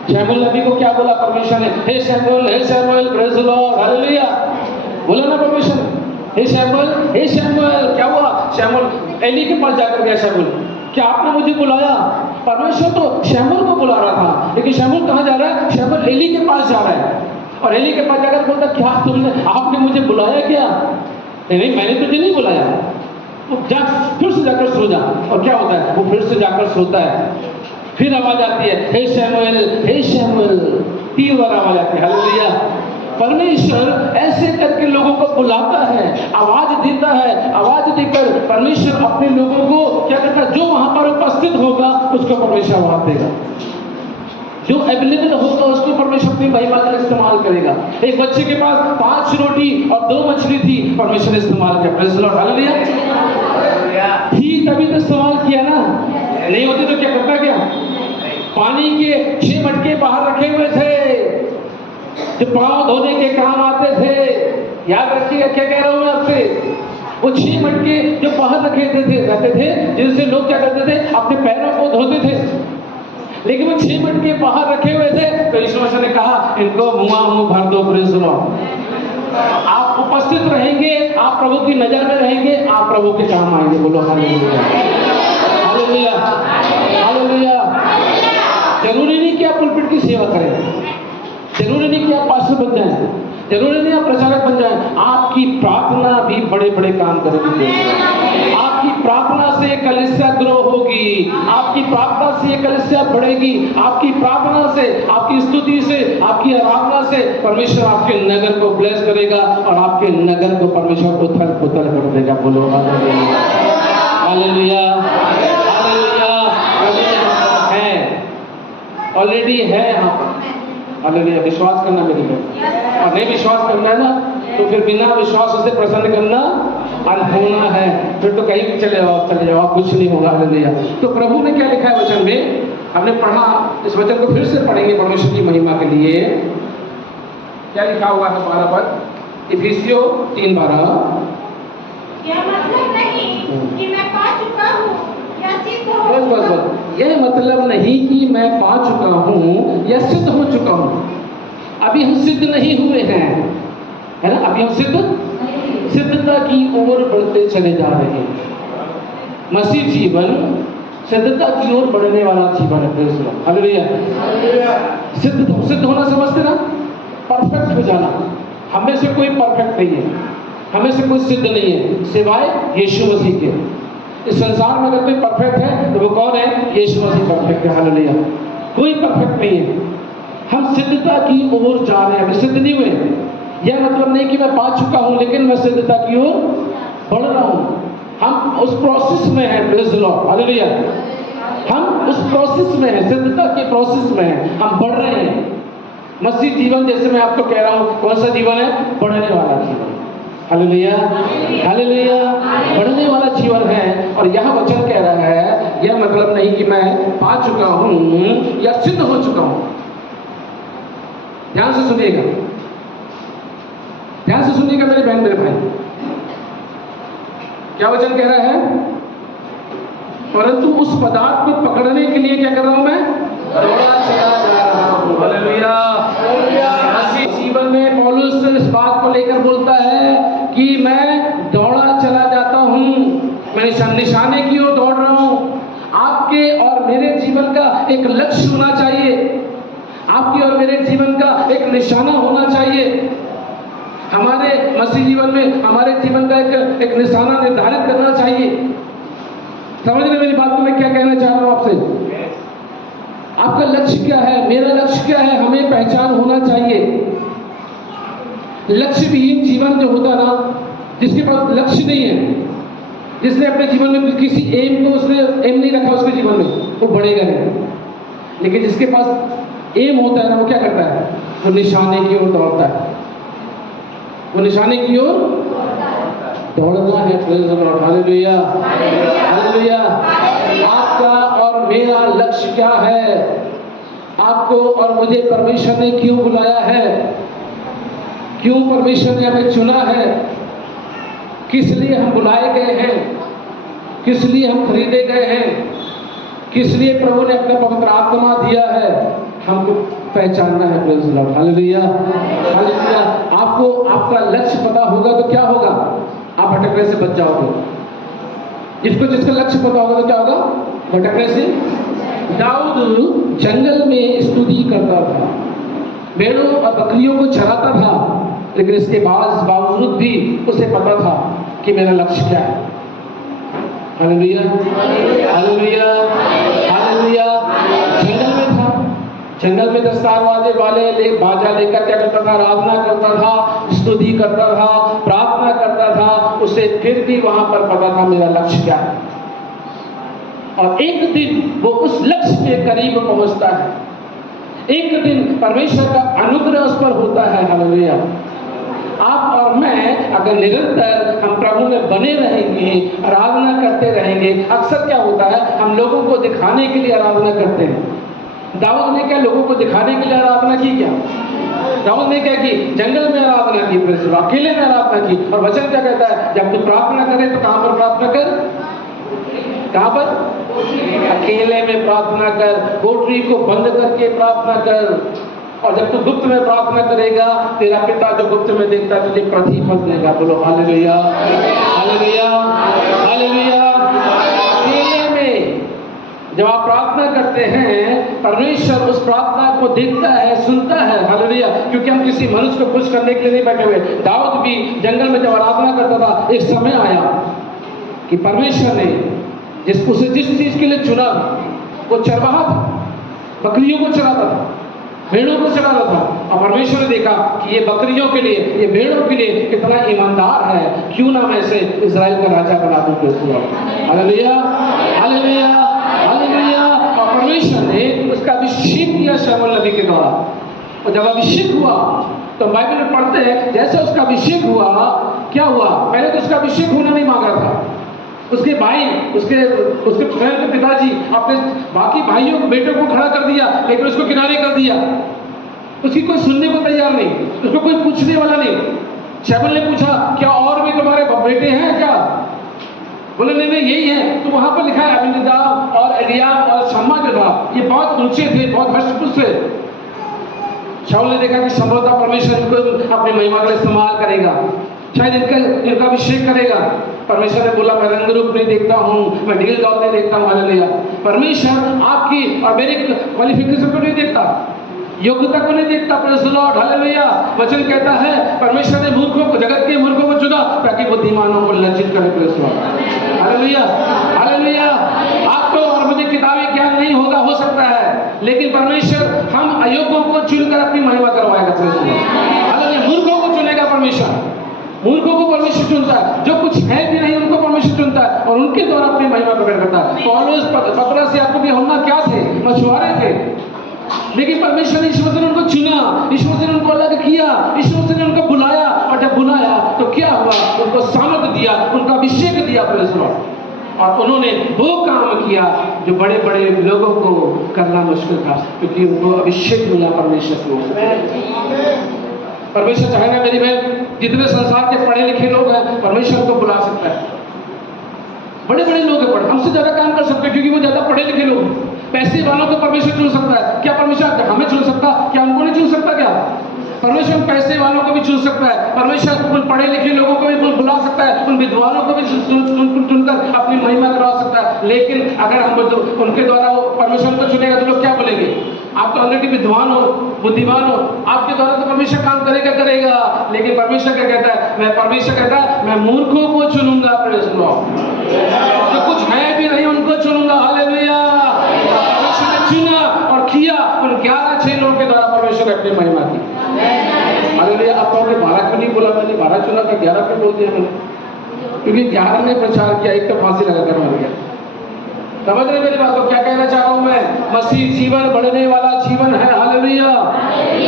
शमूएल नबी को क्या बोला परमेश्वर ने? हे शमूएल, प्रेज़ द लॉर्ड, हालेलुया। बोला ना परमेश्वर, हे शमूएल। क्या हुआ? शमूएल एली के पास जाकर गया। शमूएल, क्या आपने मुझे बुलाया? परमेश्वर तो शमूएल को बुला रहा था, लेकिन शमूएल कहाँ जा रहा है? शमूएल एली के पास जा रहा है, और एली के पास जाकर बोलता क्या आपने मुझे बुलाया क्या? नहीं मैंने तुझे नहीं बुलाया। वो जा फिर से जाकर सो जा। और क्या होता है? वो फिर से जाकर सोता है। फिर आवाज आती है, हे शमूएल। 3 बार आवाज आती है। हालेलुया। परमेश्वर ऐसे करके लोगों को बुलाता है, आवाज देता है। आवाज देकर परमेश्वर अपने लोगों को क्या करता है? जो वहां पर उपस्थित होगा उसको परमेश्वर आवाज देगा, जो अवेलेबल होगा उसको परमेश्वर अपनी महिमा का इस्तेमाल करेगा। एक बच्चे के पास 5 रोटी और 2 मछली थी, परमेश्वर ने इस्तेमाल किया। Praise the lord, hallelujah. ही तभी तो इस्तेमाल किया ना, नहीं होते तो क्या करता? क्या पानी के 6 मटके बाहर रखे हुए थे जो पांव धोने के काम आते थे। याद रखिएगा क्या कह रहा हूं मैं आपसे। वो 6 मटके जो बाहर रहते थे जिनसे लोग क्या करते थे? अपने पैरों को धोते थे। लेकिन वो 6 मटके बाहर रखे हुए थे, तो यीशु मसीह ने कहा इनको मुंह भर दो। Praise the Lord. आप उपस्थित रहेंगे, आप प्रभु की नजर में रहेंगे, आप प्रभु के काम आएंगे। बोलो हालेलुया हालेलुया हालेलुया। जरूरी नहीं कि आप पुलपिट की सेवा करें, जरूरी नहीं कि आप पास्टर बन जाएं, जरूरी नहीं आप प्रचारक बन जाएं। आपकी प्रार्थना भी बड़े बड़े काम करेंगे। आपकी प्रार्थना से कलीसिया ग्रो होगी, आपकी प्रार्थना से कलीसिया बढ़ेगी, आपकी प्रार्थना से, आपकी स्तुति से, आपकी आराधना से परमेश्वर आपके नगर को ब्लेस करेगा और आपके नगर को परमेश्वर उथल पुथल कर देगा। बोलो हालेलुया, हालेलुया, हालेलुया। है, ऑलरेडी है यहाँ पर। हालेलुया, विश्वास करना मेरे को, और नहीं विश्वास करना है ना तो फिर बिना विश्वास उसे प्रसन्न करना अनहोना है, फिर तो कहीं भी चले जाओ, कुछ नहीं होगा। हालेलुया। तो प्रभु ने क्या लिखा है वचन में, हमने पढ़ा, इस वचन को फिर से पढ़ेंगे परमेश्वर की महिमा के लिए। क्या लिखा हुआ है 12 पद, इफिसियों 3:12। यह मतलब नहीं कि मैं पा चुका हूँ या सिद्ध हो बस बस बस, यह मतलब नहीं कि मैं पा चुका हूँ या सिद्ध हो चुका हूँ। अभी हम सिद्ध नहीं हुए हैं, है ना, अभी हम सिद्धता की ओर बढ़ते चले जा रहे हैं। मसीह जीवन सिद्धता की ओर बढ़ने वाला जीवन है। Praise the lord, hallelujah. सिद्ध होना समझते ना, परफेक्ट हो जाना। हमें से कोई परफेक्ट नहीं है, हमें से कोई सिद्ध नहीं है सिवाय यीशु मसीह के। इस संसार में अगर कोई परफेक्ट है तो वो कौन है? यीशु मसीह परफेक्ट है। हालेलुया। कोई परफेक्ट नहीं है। हम सिद्धता की ओर जा रहे हैं, अभी सिद्ध नहीं हुए। यह मतलब नहीं कि मैं पा चुका हूं, लेकिन मैं सिद्धता की ओर बढ़ रहा हूं। हम उस प्रोसेस में हैं। Praise the lord, hallelujah. हम उस प्रोसेस में हैं, सिद्धता के प्रोसेस में हैं, हम बढ़ रहे हैं। मसीह जीवन, जैसे मैं आपको कह रहा हूं, कौन सा जीवन है? बढ़ने वाला जीवन। Hallelujah, hallelujah. बढ़ने वाला जीवन है। और यह वचन कह रहा है, यह मतलब नहीं कि मैं पा चुका हूं या सिद्ध हो चुका हूं। ध्यान से सुनिएगा, ध्यान से सुनिएगा मेरे बहन मेरे भाई। क्या वचन कह रहा है? परंतु उस पदार्थ को पकड़ने के लिए क्या कर रहा हूं मैं? दौड़ा चला जा रहा हूं। हालेलुया। मसीह जीवन में पौलुस इस बात को लेकर बोलता है कि मैं दौड़ा चला जाता हूं, मैं निशाने की ओर दौड़ रहा हूं। आपके और मेरे जीवन का एक लक्ष्य होना चाहिए, आपके और मेरे जीवन का एक निशाना होना चाहिए। हमारे मसीह जीवन में हमारे जीवन का एक निशाना निर्धारित करना चाहिए। समझ रहे मेरी बात को? मैं क्या कहना चाह रहा हूं आपसे? आपका लक्ष्य क्या है? मेरा लक्ष्य क्या है? हमें पहचान होना चाहिए। लक्ष्य विहीन जीवन जो होता ना, जिसके पास लक्ष्य नहीं है, जिसने अपने जीवन में किसी एम को उसने एम नहीं रखा उसके जीवन में, वो बढ़ेगा नहीं। लेकिन जिसके पास एम होता है ना, वो क्या करता है? वो निशाने की ओर दौड़ता है, वो निशाने की ओर दौड़ना है। Praise the lord, hallelujah, hallelujah. आपका और मेरा लक्ष्य क्या है? आपको और मुझे परमेश्वर ने क्यों बुलाया है? क्यों परमेश्वर ने हमें चुना है? किस लिए हम बुलाए गए हैं? किस लिए हम खरीदे गए हैं? किस लिए प्रभु ने अपना पवित्र आत्मा दिया है? हमको पहचानना है। Praise the lord, hallelujah, hallelujah. आपको आपका लक्ष्य पता होगा तो क्या होगा? आप भटकने से बच जाओगे। जिसका लक्ष्य पता होगा तो क्या होगा? भटकने से। दाऊद जंगल में स्तुति करता था, भेड़ों और बकरियों को चराता था, लेकिन इसके बावजूद भी उसे पता था कि मेरा लक्ष्य क्या है। Hallelujah, hallelujah, hallelujah. जंगल में था, जंगल में दस्तार वाले बाजा लेकर क्या करता था? आराधना करता था, स्तुति करता था, प्रार्थना करता था। उसे फिर भी वहां पर पता था मेरा लक्ष्य क्या है। और एक दिन वो उस लक्ष्य के करीब पहुंचता है। एक दिन परमेश्वर का अनुग्रह उस पर होता है। हालेलुया। आप और मैं अगर निरंतर हम प्रभु में बने रहेंगे, आराधना करते रहेंगे। अक्सर क्या होता है, हम लोगों को दिखाने के लिए आराधना करते हैं। दाऊद ने क्या लोगों को दिखाने के लिए आराधना की? क्या दाऊद ने क्या की? जंगल में आराधना की, अकेले में आराधना की। और वचन क्या कहता है? जब तू प्रार्थना करे तो कहां पर प्रार्थना कर? कहां पर? अकेले में प्रार्थना कर, कोठरी को बंद करके प्रार्थना कर। और जब तू गुप्त में प्रार्थना करेगा, तेरा पिता जो गुप्त में देखता है तुझे प्रतिफल देगा। बोलो हालेलुया, हालेलुया, हालेलुया। अकेले में जब आप प्रार्थना करते हैं परमेश्वर उस प्रार्थना को देखता है, सुनता है। हालेलुया। क्योंकि हम किसी मनुष्य को खुश करने के लिए नहीं बैठे हुए। दाऊद भी जंगल में जब आराधना करता था, एक समय आया कि परमेश्वर ने उसे जिस चीज के लिए चुना, वो चरवाहा था, बकरियों को चराता था, भेड़ों को चराता था। और परमेश्वर ने देखा कि ये बकरियों के लिए, ये भेड़ों के लिए कितना ईमानदार है, क्यों ना मैं इसे इजराइल का राजा बना दूं। Hallelujah, hallelujah, hallelujah. और परमेश्वर ने उसका अभिषेक किया शमूएल नबी के द्वारा। और जब अभिषेक हुआ तो बाइबल में पढ़ते हैं जैसे उसका अभिषेक हुआ, क्या हुआ? पहले तो उसका अभिषेक होना नहीं मांगा था। उसके भाई, उसके स्वयं के पिताजी अपने बाकी भाइयों बेटों को खड़ा कर दिया, लेकिन उसको किनारे कर दिया। उसकी कोई सुनने को तैयार नहीं, उसको कोई पूछने वाला नहीं। शमूएल ने पूछा, क्या और भी तुम्हारे बेटे हैं क्या? बोले नहीं नहीं यही है। तो वहां पर लिखा है अबीनादाब और एलियाब और शम्मा जो था, ये बहुत ऊंचे थे, बहुत हष्टपुष्ट थे। शाऊल ने देखा कि संभवतः परमेश्वर इनको अपनी महिमा के लिए इस्तेमाल करेगा, शायद इनका अभिषेक करेगा। परमेश्वर ने बोला, मैं रंग रूप नहीं देखता हूँ, मैं ढील दौड़ नहीं देखता हूँ। हालेलुया। परमेश्वर आपकी और मेरी क्वालिफिकेशन को नहीं देखता, योग्यता को नहीं देखता। Praise the lord, hallelujah. वचन कहता है परमेश्वर ने मूर्खों को, जगत के मूर्खों को चुना ताकि बुद्धिमानों को लज्जित करे। Praise the lord, hallelujah, hallelujah. आपको और मुझे किताबी ज्ञान नहीं होगा, हो सकता है, लेकिन परमेश्वर हम अयोग्यों को चुनकर अपनी महिमा करवाएगा। Praise the lord, hallelujah. मूर्खों को चुनेगा परमेश्वर, मूर्खों को परमेश्वर चुनता है, जो कुछ है भी नहीं उनको परमेश्वर चुनता है और उनके द्वारा अपनी महिमा प्रकट करता है। पौलुस, पतरस, याकूब, यूहन्ना क्या थे? मछुआरे थे, लेकिन परमेश्वर ने इस वचन उनको चुना, इस वचन उनको अलग किया, इस वचन ने उनको बुलाया। और जब बुलाया तो क्या हुआ? उनको सामर्थ दिया, उनका अभिषेक दिया। Praise the Lord. और उन्होंने वो काम किया जो बड़े बड़े लोगों को करना मुश्किल था, क्योंकि उनको अभिषेक मिला परमेश्वर को। परमेश्वर चाहे ना मेरी बहन, जितने संसार के पढ़े लिखे लोग हैं परमेश्वर को बुला सकता है। बड़े बड़े लोग हैं, हमसे ज्यादा काम कर सकते हैं क्योंकि वो ज्यादा पढ़े लिखे लोग। पैसे वालों को परमेश्वर चुन सकता है, क्या परमेश्वर हमें चुन सकता? क्या उनको नहीं चुन सकता? क्या परमेश्वर पैसे वालों को भी चुन सकता है? परमेश्वर उन पढ़े लिखे लोगों को भी बुला सकता है, उन विद्वानों को भी चुनकर अपनी महिमा करवा सकता है। लेकिन अगर हम उनके द्वारा वो परमेश्वर को चुनेगा तो लोग क्या बोलेंगे? आप तो ऑलरेडी विद्वान हो, बुद्धिमान हो, आपके द्वारा तो परमेश्वर काम करेगा। लेकिन परमेश्वर क्या कहता है? परमेश्वर कहता है मैं मूर्खों को चुनूंगा। प्रेज़ द लॉर्ड, जो कुछ है भी नहीं उनको चुनूंगा। हालेलुया। परमेश्वर ने चुना और किया, उन 11 लोगों के द्वारा परमेश्वर ने अपनी महिमा की। हालेलुया। आप तो 12 क्यों नहीं बोला? मैंने 12 चुना था, 11 क्यों बोल दिया मैंने? क्योंकि 11 ने प्रचार किया, एक तो फांसी लगाकर मर गया। समझ रहे मेरी बात को? क्या कहना चाह रहा हूं मैं? मसीह जीवन बढ़ने वाला जीवन है। हालेलुया।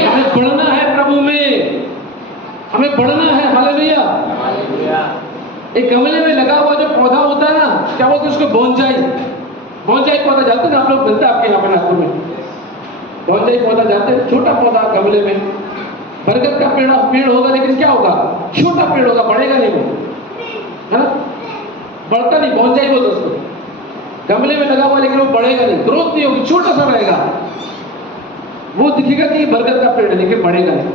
हमें बढ़ना है प्रभु में, हमें बढ़ना है। हालेलुया। एक गमले में लगा हुआ जो पौधा होता है ना, क्या बोलते हैं उसको? बोनजाई। बोनजाई पौधा जानते हैं आप लोग? मिलता है आपके यहाँ पे नागपुर में? बोनजाई पौधा जानते हैं? छोटा पौधा गमले में, बरगद का पेड़ होगा, लेकिन क्या होगा? छोटा पेड़ होगा, बढ़ेगा नहीं वो, है ना? बढ़ता नहीं, बोनजाई बोलते उसको। गमले में लगा हुआ लेकिन वो बढ़ेगा नहीं, ग्रोथ नहीं होगी, छोटा सा रहेगा। वो दिखेगा कि बरगद का पेड़ है लेकिन बढ़ेगा नहीं।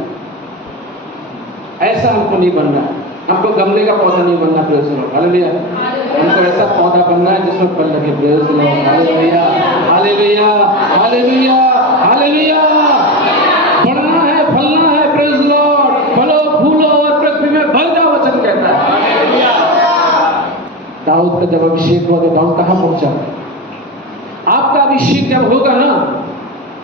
ऐसा हमको नहीं बनना, हमको गमले का पौधा नहीं बनना। Praise the lord, hallelujah. हमको ऐसा पौधा बनना है जिसमें फल लगे। Praise the lord, hallelujah, hallelujah, hallelujah, hallelujah. बढ़ना है, फलना है। Praise the Lord. फलो फूलो और पृथ्वी में भर जाओ, वचन कहता है। दाऊद का जब अभिषेक हुआ तो दाऊद कहाँ पहुंचा? आपका अभिषेक जब होगा ना,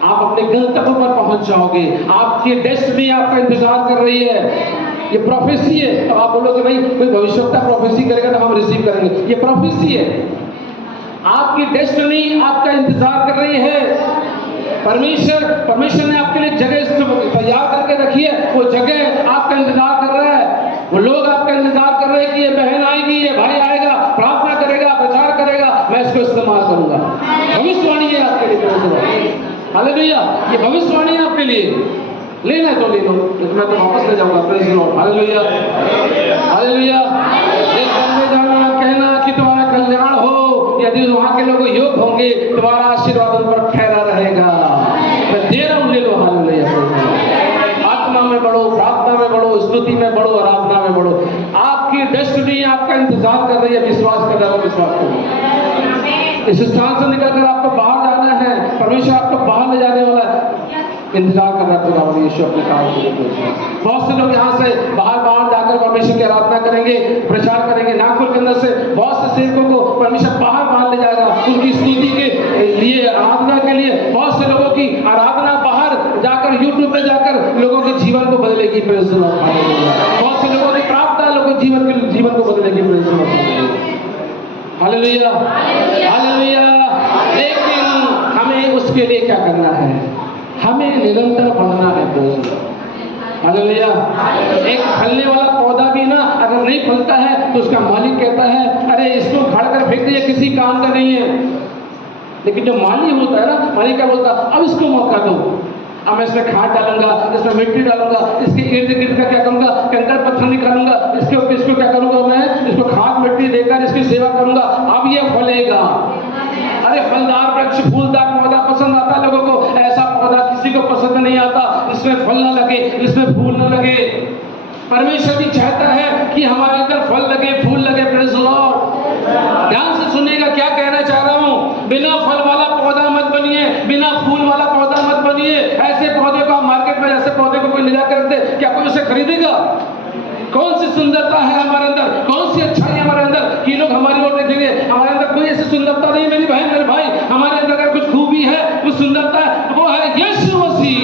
आप अपने गंतव्य पर पहुंच जाओगे। आपकी डेस्टिनी आपका इंतजार कर रही है। ये प्रोफेसी है। अब आप बोलोगे भाई कोई भविष्यवक्ता प्रोफेसी करेगा तो हम रिसीव करेंगे, ये प्रोफेसी है। आपकी डेस्टिनी आपका इंतजार कर रही है। परमेश्वर ने आपके लिए जगह तैयार करके रखी है। वो जगह आपका इंतजार कर रहा है, वो लोग आपका इंतजार कर रहे हैं कि ये बहन आएगी, ये भाई आएगा, प्रार्थना करेगा, प्रचार करेगा, मैं इसको इस्तेमाल करूंगा। भविष्यवाणी है आपके लिए। हालेलुया। ये भविष्यवाणी है आपके लिए। लेना है तो ले लो, मैं तो वापस ले जाऊंगा। Praise the lord, hallelujah, hallelujah. एक बंदे जाना कहना कि तुम्हारा कल्याण हो, यदि वहां के लोग योग होंगे तुम्हारा आशीर्वाद उन पर ठहरा रहेगा। मैं दे रहा हूं, ले लो। हालेलुया। आत्मा में बढ़ो, प्रार्थना में बढ़ो, स्तुति में बढ़ो, आराधना में बढ़ो। आपकी डेस्टिनी आपका इंतजार कर रही है। विश्वास कर रहा हो, विश्वास करो। इस स्थान से निकलकर आपको बाहर जाना है, परमेश्वर आपको बाहर ले जाने वाला है। इंतजार कर रहा है खुदा यीशु अपने काम के लिए। बहुत से लोग यहाँ से बाहर जाकर परमेश्वर की आराधना करेंगे, प्रचार करेंगे। नागपुर के अंदर से बहुत से सेवकों को परमेश्वर बाहर ले जाएगा उनकी स्तुति के लिए, आराधना के लिए। बहुत से लोगों की आराधना बाहर जाकर यूट्यूब पे जाकर लोगों के जीवन को बदलेगी। Praise the Lord. बहुत से लोगों की प्रार्थना लोगों के जीवन को बदलेगी। Praise the lord. Hallelujah, hallelujah. लेकिन हमें उसके लिए क्या करना है? हमें निरंतर बढ़ना है। हालेलुया। एक फलने वाला पौधा भी ना अगर नहीं फलता है तो उसका मालिक कहता है अरे इसको उखाड़ कर फेंक दे, किसी काम का नहीं है। लेकिन जो माली होता है ना, मालिक क्या बोलता, अब इसको मौका दो, अब मैं इसमें खाद डालूंगा, इसमें मिट्टी डालूंगा, इसके इर्द गिर्द का क्या करूंगा, कंकड़ पत्थर निकालूंगा, इसको क्या करूंगा, मैं इसको खाद मिट्टी देकर इसकी सेवा करूंगा, अब ये फलेगा। अरे फलदार वृक्ष, फूलदार पौधा पसंद आता है लोगों को, ऐसा पौधा किसी को पसंद नहीं आता इसमें फल न लगे, इसमें फूल न लगे। परमेश्वर भी चाहता है कि हमारे अंदर फल लगे, फूल लगे। Praise the Lord. ध्यान से सुनिएगा क्या कहना चाह रहा हूँ। बिना फल वाला पौधा मत बनिए, बिना फूल वाला पौधा मत बनिए। ऐसे पौधे को आप मार्केट में, ऐसे पौधे को कोई ले जाकर रख दे, क्या कोई उसे खरीदेगा? कौन सी सुंदरता है हमारे अंदर, कौन सी अच्छाई हमारे अंदर कि लोग हमारी ओर देखेंगे? हमारे अंदर कोई ऐसी सुंदरता नहीं मेरी बहन मेरे भाई। हमारे अंदर अगर कुछ खूबी है, कुछ सुंदरता है, वो है यीशु मसीह।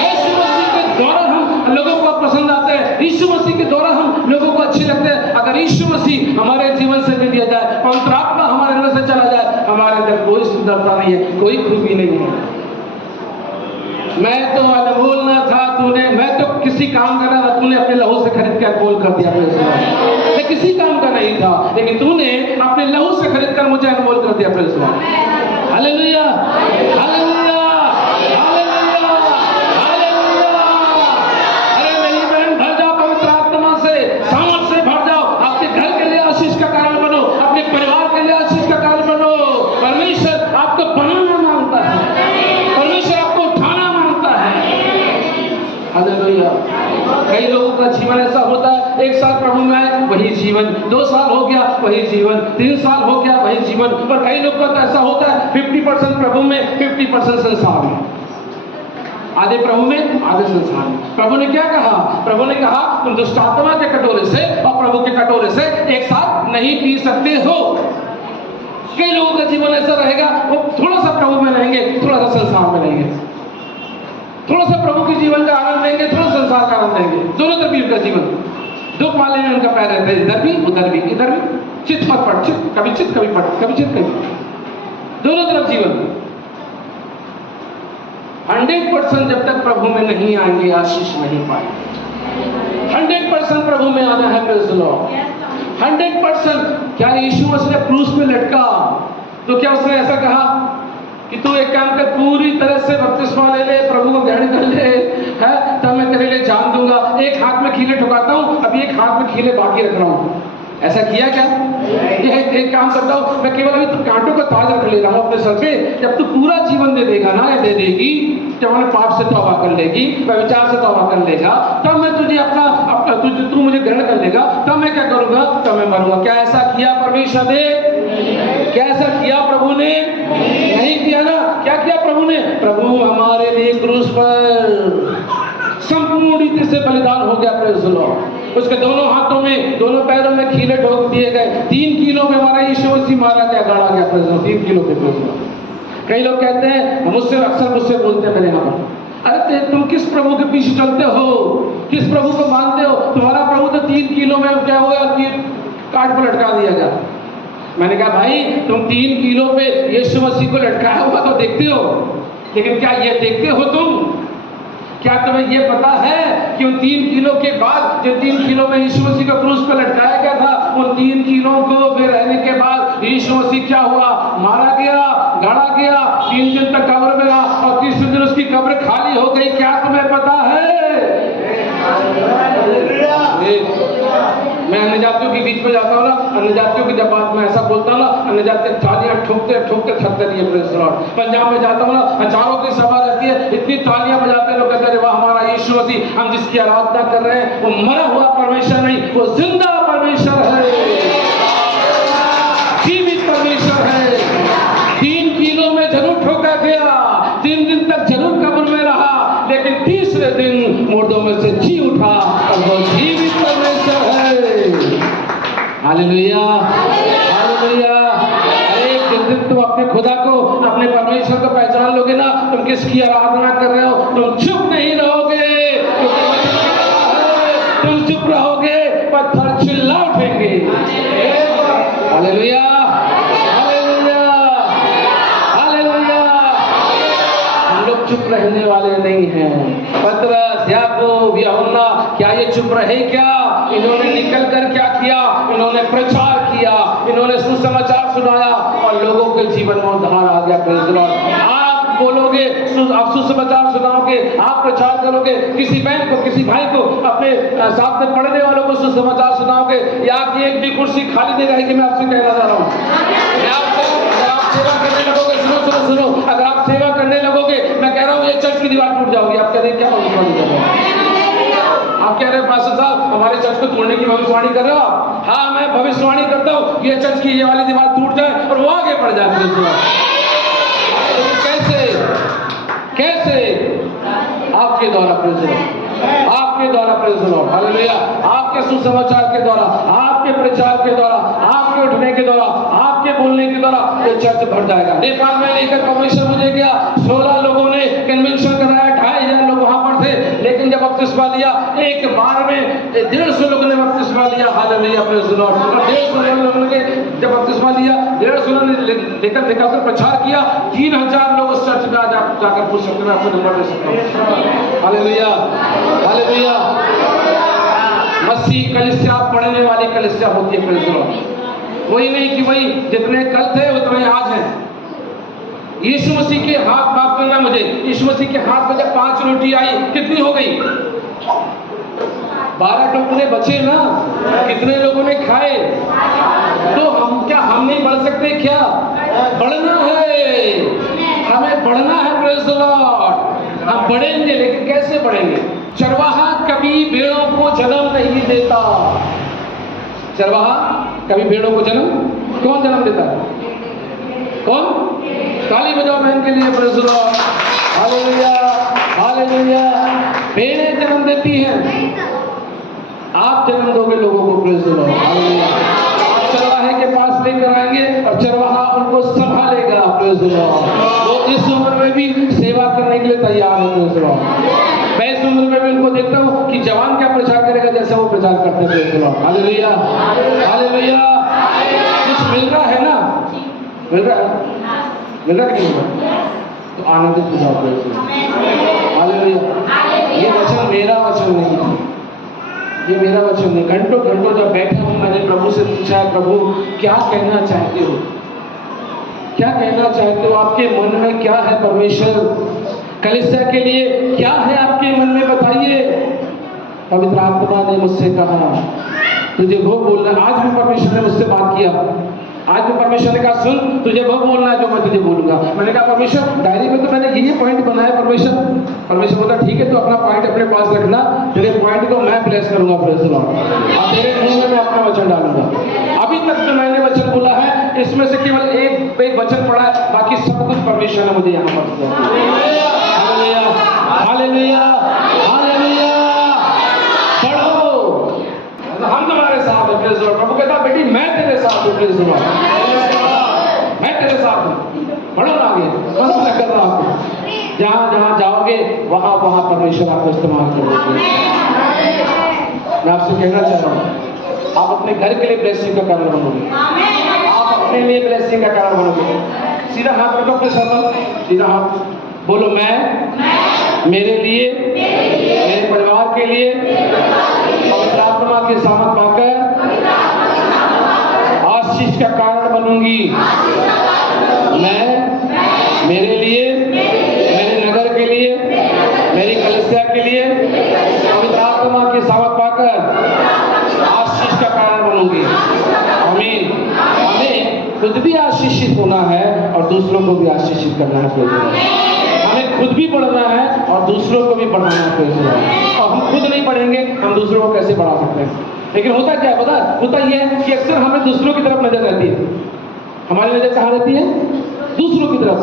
यीशु मसीह के द्वारा हम लोगों को पसंद आते हैं, यीशु मसीह के द्वारा हम लोगों को अच्छे लगते हैं। अगर यीशु मसीह हमारे जीवन से ले लिया जाए, पवित्र आत्मा हमारे अंदर से चला जाए, हमारे अंदर कोई सुंदरता नहीं है, कोई खूबी नहीं है। मैं तो अनमोल ना था, तूने, मैं तो किसी काम का ना था, तूने अपने लहू से खरीद कर अनमोल कर दिया। मैं किसी काम का नहीं था, लेकिन तूने अपने लहू से खरीद कर मुझे अनमोल कर दिया। Praise the lord. Hallelujah, hallelujah, hallelujah, hallelujah. अरे मेरी बहन, भर जाओ पवित्र आत्मा से, सामर्थ से भर जाओ। अपने घर के लिए आशीष का कारण बनो, अपने परिवार के लिए आशीष का कारण बनो। परमेश्वर आपको बनाना मांगता है, परमेश्वर आपको उठाना मांगता है। हालेलुया। कई लोगों का जीवन ऐसा होता है, 1 साल प्रभु में आए वही जीवन, 2 साल हो गया वही जीवन, 3 साल हो गया वही जीवन। पर कई लोगों का ऐसा होता है 50% प्रभु में, 50% संसार में। आधे प्रभु में, आधे संसार में। प्रभु ने क्या कहा? प्रभु ने कहा तुम दुष्ट आत्मा के कटोरे से और प्रभु के कटोरे से एक साथ नहीं पी सकते हो। कई लोगों का जीवन ऐसा रहेगा, वो थोड़ा सा प्रभु में रहेंगे, थोड़ा सा संसार में रहेंगे, थोड़ा सा प्रभु के जीवन का आनंद लेंगे, थोड़ा संसार का आनंद लेंगे। दोनों तरफ उनका जीवन, 2 पाले में उनका पैर रहता है, इधर भी उधर भी, इधर भी चित मत पट, चित कभी चित कभी पट, कभी चित कभी, दोनों तरफ जीवन। 100% जब तक प्रभु में नहीं आएंगे आशीष नहीं पाएंगे। 100% प्रभु में आना है। Praise the Lord. 100%। क्या यीशु मसीह क्रूस पे लटका तो क्या उसने ऐसा कहा कि तू एक काम कर, पूरी तरह से बपतिस्मा ले ले, प्रभु को ग्रहण कर ले, है तब मैं तेरे लिए जान दूंगा। एक हाथ में खीले ठुकाता हूँ, अभी एक हाथ में खीले बाकी रख रहा हूँ। ऐसा किया क्या? ये एक काम करता हूँ, मैं केवल अभी तो कांटों का ताज रख ले रहा हूँ अपने सर पे। जब तू पूरा जीवन दे देगा ना, या दे देगी, जब अपने पाप से तौबा कर लेगी, व्यभिचार से तौबा कर लेगा, तब मैं तुझे अपना तू मुझे ग्रहण कर लेगा, तब मैं क्या करूंगा? तब मैं मरूंगा। क्या ऐसा किया परमेश्वर ने? क्या ऐसा किया प्रभु ने? नहीं किया ना। क्या किया प्रभु ने? प्रभु हमारे लिए क्रूस पर संपूर्ण रीति से बलिदान हो गया। Praise the Lord. उसके दोनों हाथों में, दोनों पैरों में खीले ठोक दिए गए। 3 किलो में हमारा यीशु मसीह मारा गया, गाड़ा गया। Praise the Lord. 3 किलो पे। Praise the Lord. कई लोग कहते हैं, अक्सर मुझसे बोलते हैं मेरे यहाँ पर, अरे तुम किस प्रभु के पीछे चलते हो, किस प्रभु को मानते हो? तुम्हारा प्रभु तो 3 किलो में क्या हुआ कि काट पर लटका दिया गया। मैंने कहा भाई तुम 3 किलो पे यीशु मसीह को लटकाया हुआ तो देखते हो, लेकिन क्या ये देखते हो तुम? क्या तुम्हें ये पता है कि उन 3 किलो के बाद, जो 3 किलो में यीशु मसीह को क्रूस पर लटकाया गया था, उन 3 किलो को फिर रहने के बाद यीशु मसीह क्या हुआ? मारा गया, गाड़ा गया, 3 दिन तक कब्र में रहा और तीसरे दिन उसकी कब्र खाली हो गई। क्या तुम्हें पता है? मैं अन्य जातियों के बीच में जाता हूँ ना, अन्य जातियों की जब बात मैं ऐसा बोलता हूँ ना, अन्य जाति तालियां ठोकते ठोकते थकते रही है। Praise the Lord. पंजाब में जाता हूँ ना, हजारों की सभा रहती है, इतनी तालियां बजाते हैं लोग, कहते हैं वाह हमारा यीशु मसीह, हम जिसकी आराधना कर रहे हैं वो मरा हुआ परमेश्वर नहीं, वो जिंदा परमेश्वर है, जीवित परमेश्वर है। Hallelujah, hallelujah. एक दिन तुम अपने खुदा को, अपने परमेश्वर को पहचान लोगे ना, तुम किसकी आराधना कर रहे हो, तुम चुप नहीं रहोगे, तुम चुप रहोगे, पत्थर चिल्ला उठेंगे। Hallelujah, hallelujah, hallelujah. हम लोग चुप रहने वाले नहीं हैं। पतरस, याकूब, यूहन्ना, क्या ये चुप रहे क्या? इन्होंने निकल कर क्या किया? इन्होंने प्रचार किया, इन्होंने सुसमाचार सुनाया और लोगों के जीवन में उद्धार आ गया। Praise the Lord. आप बोलोगे, आप सुसमाचार सुनाओगे, आप प्रचार करोगे, किसी बहन को, किसी भाई को, अपने साथ में पढ़ने वालों को सुसमाचार सुनाओगे, या कि एक भी कुर्सी खाली नहीं रहेगी। मैं आपसे कहना चाह रहा हूँ, मैं आपसे, अगर आप सेवा करने लगोगे, सुनो सुनो सुनो, अगर आप सेवा करने लगोगे, मैं कह रहा हूँ ये चर्च की दीवार टूट जाओगी। आप कह रहे क्या भविष्यवाणी कर रहे हो? आप कह रहे हैं पास्टर साहब हमारे चर्च को तोड़ने की भविष्यवाणी कर रहे हो आप? हाँ, मैं भविष्यवाणी करता हूँ ये चर्च की ये वाली दीवार टूट जाए और वो आगे बढ़ जाए। कैसे? कैसे? आपके द्वारा, आपके द्वारा, हालेलुया। आपके सुसमाचार के द्वारा, आपके प्रचार के द्वारा, आपके उठने के द्वारा, आपके बोलने के द्वारा ये चर्च भर जाएगा। नेपाल में लेकर परमेश्वर मुझे गया, 16 लोगों ने कन्वेंशन कराया, 2500 लोग वहां पर थे, लेकिन जब बपतिस्मा लिया एक बार में 150 लोगों ने बपतिस्मा लिया। Hallelujah, praise the Lord. 150 लोगों ने जब बपतिस्मा लिया, 150 ने लेकर निकलकर प्रचार किया। 3000 लोग उस चर्च में जाकर पूछ सकते हैं, आपको नंबर दे सकता हूँ। Hallelujah, hallelujah. मसीह कलीसिया पढ़ने वाली कलीसिया होती है। Praise the Lord. वही नहीं कि वही जितने कल थे उतने आज हैं। यीशु मसीह के हाथ, माफ करना मुझे, यीशु मसीह के हाथ में जब 5 रोटी आई, कितनी हो गई? 12 टुकड़े बचे ना, कितने लोगों ने खाए? तो हम नहीं बढ़ सकते क्या? बढ़ना है, हमें बढ़ना है। Praise the Lord. हम बढ़ेंगे, लेकिन कैसे बढ़ेंगे? चरवाहा कभी भेड़ों को जन्म नहीं देता। चरवाहा कभी भेड़ों को कौन जन्म देता है? कौन? ताली बजाओ बहन के लिए। Praise the lord. Hallelujah, hallelujah. भेड़ें जन्म देती हैं, आप जन्म दोगे लोगों को। Praise the lord. हालेलुया। आप चरवाहे के पास लेकर आएंगे और चरवाहा उनको संभालेगा। Praise the Lord. वो इस उम्र में भी सेवा करने के लिए तैयार है। Praise the Lord. मैं इस उम्र में भी उनको देखता हूँ कि जवान क्या प्रचार करेगा, जैसे वो प्रचार करते हैं। Praise the lord. Hallelujah, hallelujah. कुछ मिल रहा है ना? मिल रहा है? मिल रहा है कि नहीं? तो आनंदित हो जाओ। Praise the lord. हालेलुया। ये वचन मेरा वचन नहीं है, ये मेरा वचन नहीं। घंटों घंटों जब बैठा हूँ, मैंने प्रभु से पूछा, प्रभु क्या कहना चाहते हो? क्या कहना चाहते हो? आपके मन में क्या है? परमेश्वर कलीसिया के लिए क्या है आपके मन में? बताइए। पवित्र आत्मा ने मुझसे कहा तुझे वो बोलना। आज भी परमेश्वर ने मुझसे बात किया। आज भी परमेश्वर ने कहा सुन, तुझे वो बोलना है जो मैं तुझे बोलूंगा। मैंने कहा परमेश्वर डायरी में तो मैंने ये पॉइंट बनाया। परमेश्वर बोला ठीक है, तो अपना पॉइंट अपने पास रखना, तेरे पॉइंट को मैं प्लेस करूंगा। Praise the Lord. और तेरे मुंह में मैं अपना वचन डालूंगा। अभी तक जो मैंने वचन बोला है, इसमें से केवल एक वचन पढ़ा है, बाकी सब कुछ परमेश्वर ने मुझे यहाँ पर दिया। Hallelujah, hallelujah, hallelujah. पढ़ो, हम तुम्हारे साथ हैं। Praise the Lord. प्रभु कहता बेटी मैं तेरे साथ हूँ। Praise the Lord. मैं तेरे साथ हूँ। पढ़ो ना आगे, बस मैं कर रहा हूँ। जहाँ जहाँ जाओगे वहाँ वहाँ परमेश्वर आपको इस्तेमाल करेंगे। मैं आपसे कहना चाह रहा हूँ, आप अपने घर के लिए ब्लेसिंग का कारण बनोगे। आप अपने लिए ब्लेसिंग का कारण बनोगे। सीधा हाथ रखो अपने सर पर, सीधा हाथ बोलो मैं मेरे लिए, मेरे परिवार के लिए पवित्र आत्मा की सामर्थ पाकर आशीष का कारण बनूंगी। मैं मेरे लिए, मेरे नगर के लिए, मेरी कलीसिया के लिए पवित्र आत्मा की सामर्थ पाकर आशीष का कारण बनूंगी। आमीन। हमें खुद भी आशीषित होना है और दूसरों को भी आशीषित करना है। हमें खुद भी बढ़ना है और दूसरों को भी बढ़ाना है। और हम खुद नहीं बढ़ेंगे, हम दूसरों को कैसे बढ़ा सकते हैं? लेकिन होता क्या है पता है? होता यह है कि अक्सर हमें दूसरों की तरफ नजर रहती है। हमारी नजर कहाँ रहती है? दूसरों की तरफ।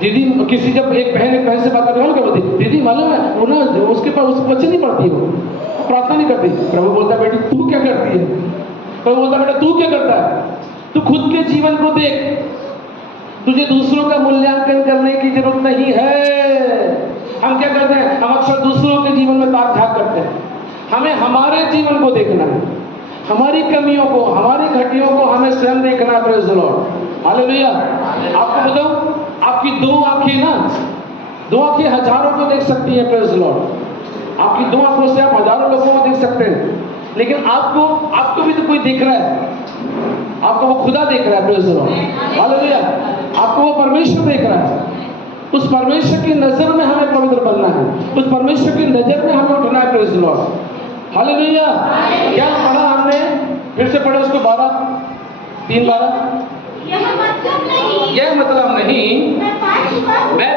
दीदी किसी, जब एक बहन से बात करने वालों क्या बोलती, दीदी मालूम है वो ना उसके पास उस वचन नहीं पढ़ती, वो प्रार्थना नहीं करती। प्रभु बोलता बेटी तू क्या करती है? तो बोलता बेटा तू क्या करता है, तू खुद के जीवन को देख, तुझे दूसरों का मूल्यांकन करने की जरूरत नहीं है। हम क्या करते हैं, हम अक्सर दूसरों के जीवन में ताक झाक करते हैं। हमें हमारे जीवन को देखना है, हमारी कमियों को, हमारी घटियों को हमें स्वयं देखना है। Praise the lord, hallelujah. आपको बताऊं, आपकी दो आंखें ना, दो आंखें हजारों को देख सकती हैं। प्रेज़ द लॉर्ड, आपकी दो आंखों से आप हजारों लोगों को देख सकते हैं, लेकिन आपको भी तो कोई देख रहा है, आपको वो खुदा देख रहा है। Praise the lord, hallelujah. आपको वो परमेश्वर देख रहा है। उस परमेश्वर की नजर में हमें पवित्र बनना है, उस परमेश्वर की नजर में हमें उठना है। Praise the lord, hallelujah. क्या पढ़ा हमने, फिर से पढ़े उसको 3:12। यह मतलब नहीं, यह मतलब नहीं मैं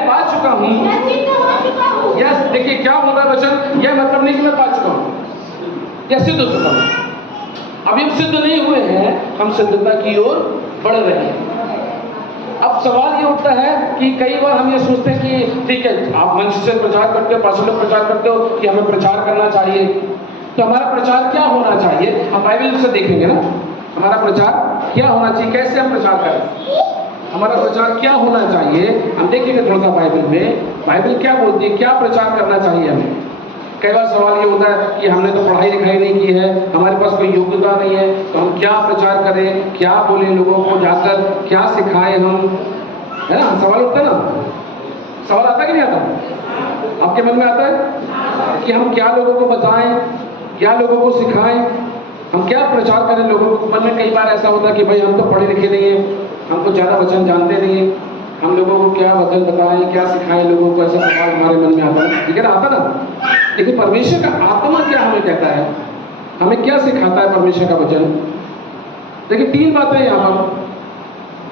पा चुका हूँ, मैं सिद्ध हो चुका हूँ। यस, देखिए क्या हो रहा है वचन, यह मतलब नहीं कि मैं पा चुका हूँ या सिद्ध हो चुका हूँ। अभी हम सिद्ध नहीं हुए हैं, हम सिद्धता की ओर बढ़ रहे हैं। अब सवाल ये उठता है कि कई बार हम ये सोचते हैं कि ठीक है, आप मंच से प्रचार करते हो, पास्टर लोग प्रचार करते हो कि हमें प्रचार करना चाहिए, तो हमारा प्रचार क्या होना चाहिए? हम बाइबल से देखेंगे ना, हमारा प्रचार क्या होना चाहिए, कैसे हम प्रचार करें, हमारा प्रचार क्या होना चाहिए। हम देखेंगे थोड़ा सा बाइबल में, बाइबल क्या बोलती है, क्या प्रचार करना चाहिए हमें। कई बार सवाल ये होता है कि हमने तो पढ़ाई लिखाई नहीं की है, हमारे पास कोई योग्यता नहीं है, तो हम क्या प्रचार करें, क्या बोले लोगों को जाकर, क्या सिखाएं हम, है ना, सवाल उठता है ना। सवाल आता कि नहीं आता, आपके मन में आता है कि हम क्या लोगों को बताएं, क्या लोगों को सिखाएं, हम क्या प्रचार करें लोगों को। मन में कई बार ऐसा होता है कि भाई हम तो पढ़े लिखे नहीं है, हम तो ज़्यादा वचन जानते नहीं है, हम लोगों को क्या वचन बताएं, क्या सिखाएं लोगों को, ऐसा सवाल हमारे मन में आता है, ठीक है ना, आता ना। लेकिन परमेश्वर का आत्मा क्या हमें कहता है, हमें क्या सिखाता है परमेश्वर का वचन। देखिए 3 बातें यहाँ पर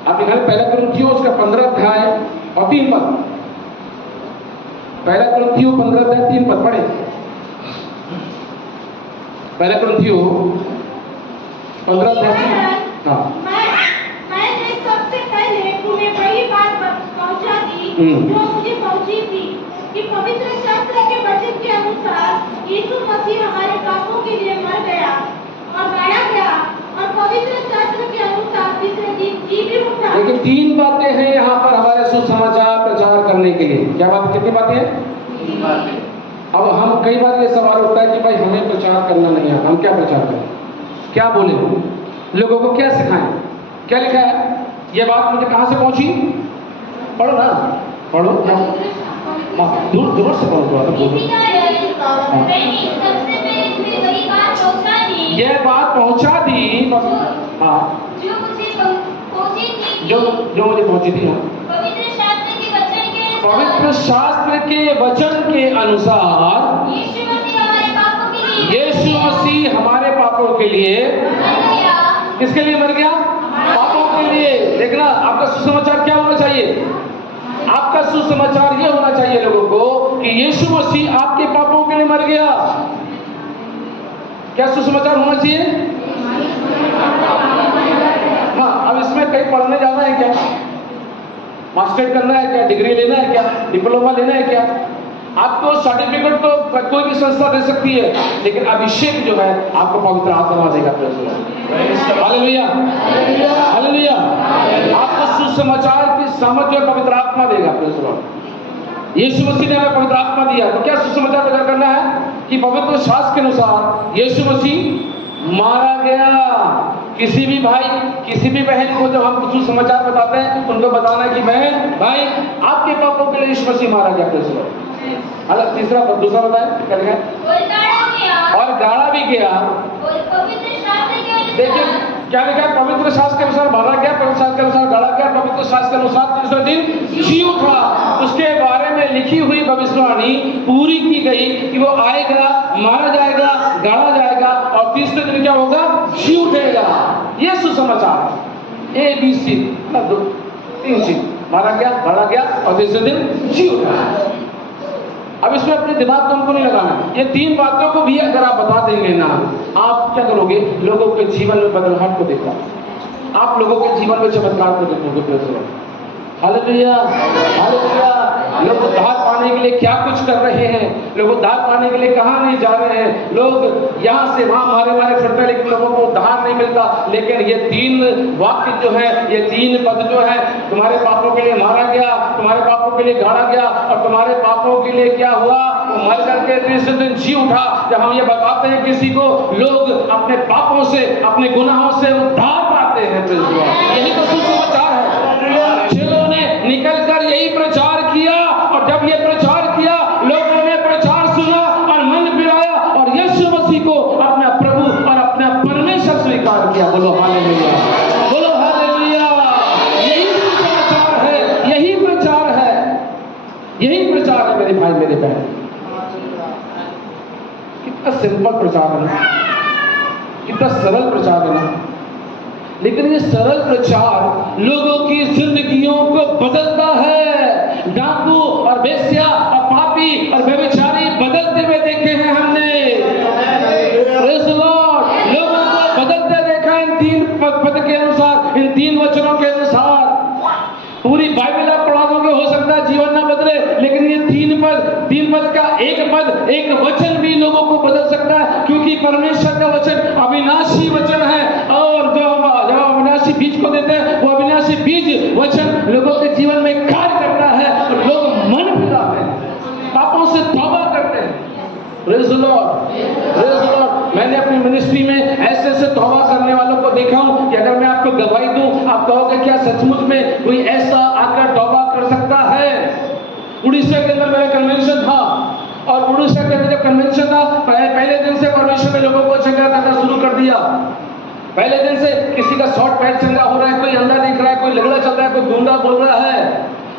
आप निकालें, 1 कुरिन्थियों उसका 15 अध्याय और 3 पद। 1 कुरिन्थियों 15 अध्याय 3 पद पढ़े। 1 कुरिन्थियों 15 अध्याय। हाँ, मैंने सबसे पहले तुम्हें वही बात पहुंचा दी जो मुझे पहुंची थी कि पवित्र शास्त्र के वचन के अनुसार यीशु मसीह हमारे पापों के लिए मर गया और गाड़ा गया और पवित्र शास्त्र के अनुसार तीसरे दिन जी भी उठा। लेकिन 3 बातें हैं यहाँ पर हमारे सुसमाचार प्रचार करने के लिए। क्या बात, कितनी बातें हैं? 3 बातें। अब हम कई बार ये सवाल उठता है कि भाई हमें प्रचार करना नहीं आता, हम क्या प्रचार करें, क्या बोले, लोगों को क्या सिखाएं, क्या लिखा है। ये बात मुझे कहाँ से पहुंची, पढ़ो ना, पढ़ो, दूर दूर से पढ़ो थोड़ा ये बात पहुंचा दी। हाँ, जो मुझे पहुंची थी। पवित्र शास्त्र के वचन के अनुसार यीशु मसीह हमारे पापों के लिए, किसके लिए मर गया? पापों के लिए। देखना, आपका सुसमाचार क्या होना चाहिए, आपका सुसमाचार ये होना चाहिए लोगों को कि यीशु मसीह आपके पापों के लिए मर गया। क्या सुसमाचार होना चाहिए? हाँ, अब इसमें कहीं पढ़ने जाना है क्या, मास्टर्स करना है क्या, डिग्री लेना है क्या, डिप्लोमा लेना है क्या? आपको सर्टिफिकेट तो कोई भी संस्था दे सकती है, लेकिन अभिषेक जो है आपको पवित्र आत्मा देगा। Hallelujah, hallelujah. आपको सुसमाचार की सामर्थ्य पवित्र आत्मा देगा। यीशु मसीह ने हमें पवित्र आत्मा दिया, तो क्या सुसमाचार प्रचार करना है कि पवित्र शास्त्र के अनुसार यीशु मसीह मारा गया। किसी भी भाई, किसी भी बहन को जब हम सुसमाचार बताते हैं, उनको बताना है कि बहन, भाई, आपके पापों के लिए यीशु मसीह मारा गया। अलग तीसरा, दूसरा बताएं क्या लिखा है, और गाड़ा भी गया। देखिए क्या लिखा है, पवित्र शास्त्र के अनुसार मारा गया, पवित्र शास्त्र के अनुसार गाड़ा गया, पवित्र शास्त्र के अनुसार तीसरे दिन जी उठा। उसके बारे में लिखी हुई भविष्यवाणी पूरी की गई कि वो आएगा, मारा जाएगा, गाड़ा जाएगा और तीसरे दिन क्या होगा, जी उठेगा। ये सुसमाचार ABC, 3 चीज, मारा गया, गाड़ा गया और तीसरे दिन जी उठा। अब इसमें अपने दिमाग को हमको नहीं लगाना। ये 3 बातों को भी अगर आप बता देंगे ना, आप क्या करोगे, लोगों के जीवन में बदलाव को देखा, आप लोगों के जीवन में चमत्कार को देखोगे। Hallelujah, hallelujah. लोग उद्धार पाने के लिए क्या कुछ कर रहे हैं, लोग उद्धार पाने के लिए कहाँ नहीं जा रहे हैं। लोग यहाँ से वहाँ मारे फिरते हैं, लेकिन लोगों को उद्धार नहीं मिल मिलता, लेकिन ये 3 वाक्य जो है, ये 3 पद जो है, तुम्हारे पापों के लिए मारा गया, तुम्हारे पापों के लिए गाड़ा गया और तुम्हारे पापों के लिए क्या हुआ, वो मर करके तीसरे दिन जी उठा। जब हम ये बताते हैं किसी को, लोग अपने पापों से, अपने गुनाहों से उद्धार पाते हैं। यही तो सुसमाचार है। चेलों ने निकल कर यही प्रचार किया, और जब ये प्रचार किया, लोगों ने प्रचार सुना और मन फिराया और यीशु मसीह को अपना प्रभु और अपना परमेश्वर स्वीकार किया। बोलो हालेलुया, बोलो हालेलुया। यही सुसमाचार है, यही प्रचार है, यही प्रचार है मेरे भाई मेरे बहन। कितना सिंपल प्रचार है ना, कितना सरल प्रचार है ना, लेकिन ये सरल प्रचार लोगों की जिंदगियों को बदलता है। डाकू और बेस्या और पापी और व्यभिचारी बदलते हुए देखे हैं हमने। Praise the Lord। लोगों को बदलते देखा इन 3 पद के अनुसार, इन 3 वचनों के अनुसार। पूरी बाइबल आप पढ़ा दोगे, हो सकता है जीवन ना बदले, लेकिन ये 3 पद का एक पद, एक वचन भी लोगों को बदल सकता है, क्योंकि परमेश्वर का वचन अविनाशी वचन है। और जो अविनाशी बीज को देते हैं, वो अविनाशी बीज वचन लोगों के जीवन में कार्य करता है और लोग मन फिराते हैं, पापों से तौबा करते हैं। Praise the Lord, praise the Lord। मैंने अपनी मिनिस्ट्री में ऐसे तौबा करने वालों को देखा हूं कि अगर मैं आपको गवाही दूं, आप कहोगे क्या सचमुच में कोई ऐसा आकर तौबा कर सकता है। उड़ीसा के अंदर मेरा कन्वेंशन था, और उड़ीसा के अंदर जब कन्वेंशन था, पहले दिन से परमेश्वर ने लोगों को चंगा करना शुरू कर दिया। पहले दिन से किसी का शॉर्ट पैर चंगा हो रहा है, कोई अंधा दिख रहा है, कोई लगड़ा चल रहा है, कोई गूंगा बोल रहा है।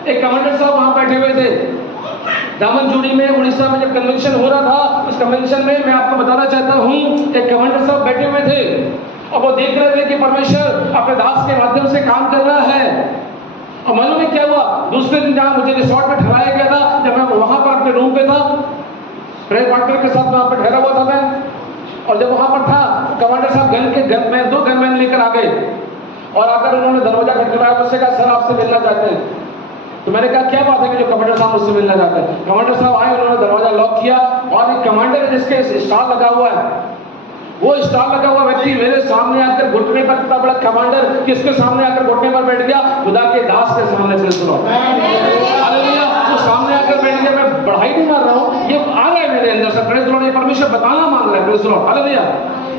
एक कमांडर साहब वहां बैठे हुए थे दामनजोड़ी में, उड़ीसा में जब कन्वेंशन हो रहा था। उस कन्वेंशन में मैं आपको बताना चाहता हूं, एक कमांडर साहब बैठे हुए थे और वो देख रहे थे कि परमेश्वर अपने दास के माध्यम से काम कर रहा है। और मालूम है क्या हुआ, दूसरे दिन जहां मुझे रिसोर्ट में ठहराया गया था, जब मैं वहां पर अपने रूम पे था, प्रेयर पार्टनर के साथ वहां पर ठहरा हुआ था मैं, और जब वहां पर था, कमांडर साहब गन 2 गनमैन लेकर आ गए और आकर उन्होंने दरवाजा खटखटाया। मुझसे कहा सर आपसे मिलना चाहते हैं। तो मैंने कहा क्या बात है कि जो कमांडर साहब मुझसे मिलना चाहते हैं। कमांडर साहब आए, उन्होंने दरवाजा लॉक किया, और एक कमांडर है जिसके स्टार लगा हुआ है, वो स्टार लगा हुआ व्यक्ति मेरे सामने आकर घुटने पर, इतना बड़ा कमांडर किसके सामने आकर घुटने पर बैठ गया, खुदा के दास के सामने से। सुनो हालेलुया, वो सामने आकर बैठ गया। मैं बढ़ाई नहीं मार रहा हूँ, ये आ रहा है मेरे अंदर से। प्रेज़ द लॉर्ड, ये परमेश्वर बताना मांग रहा है। Praise the lord, hallelujah.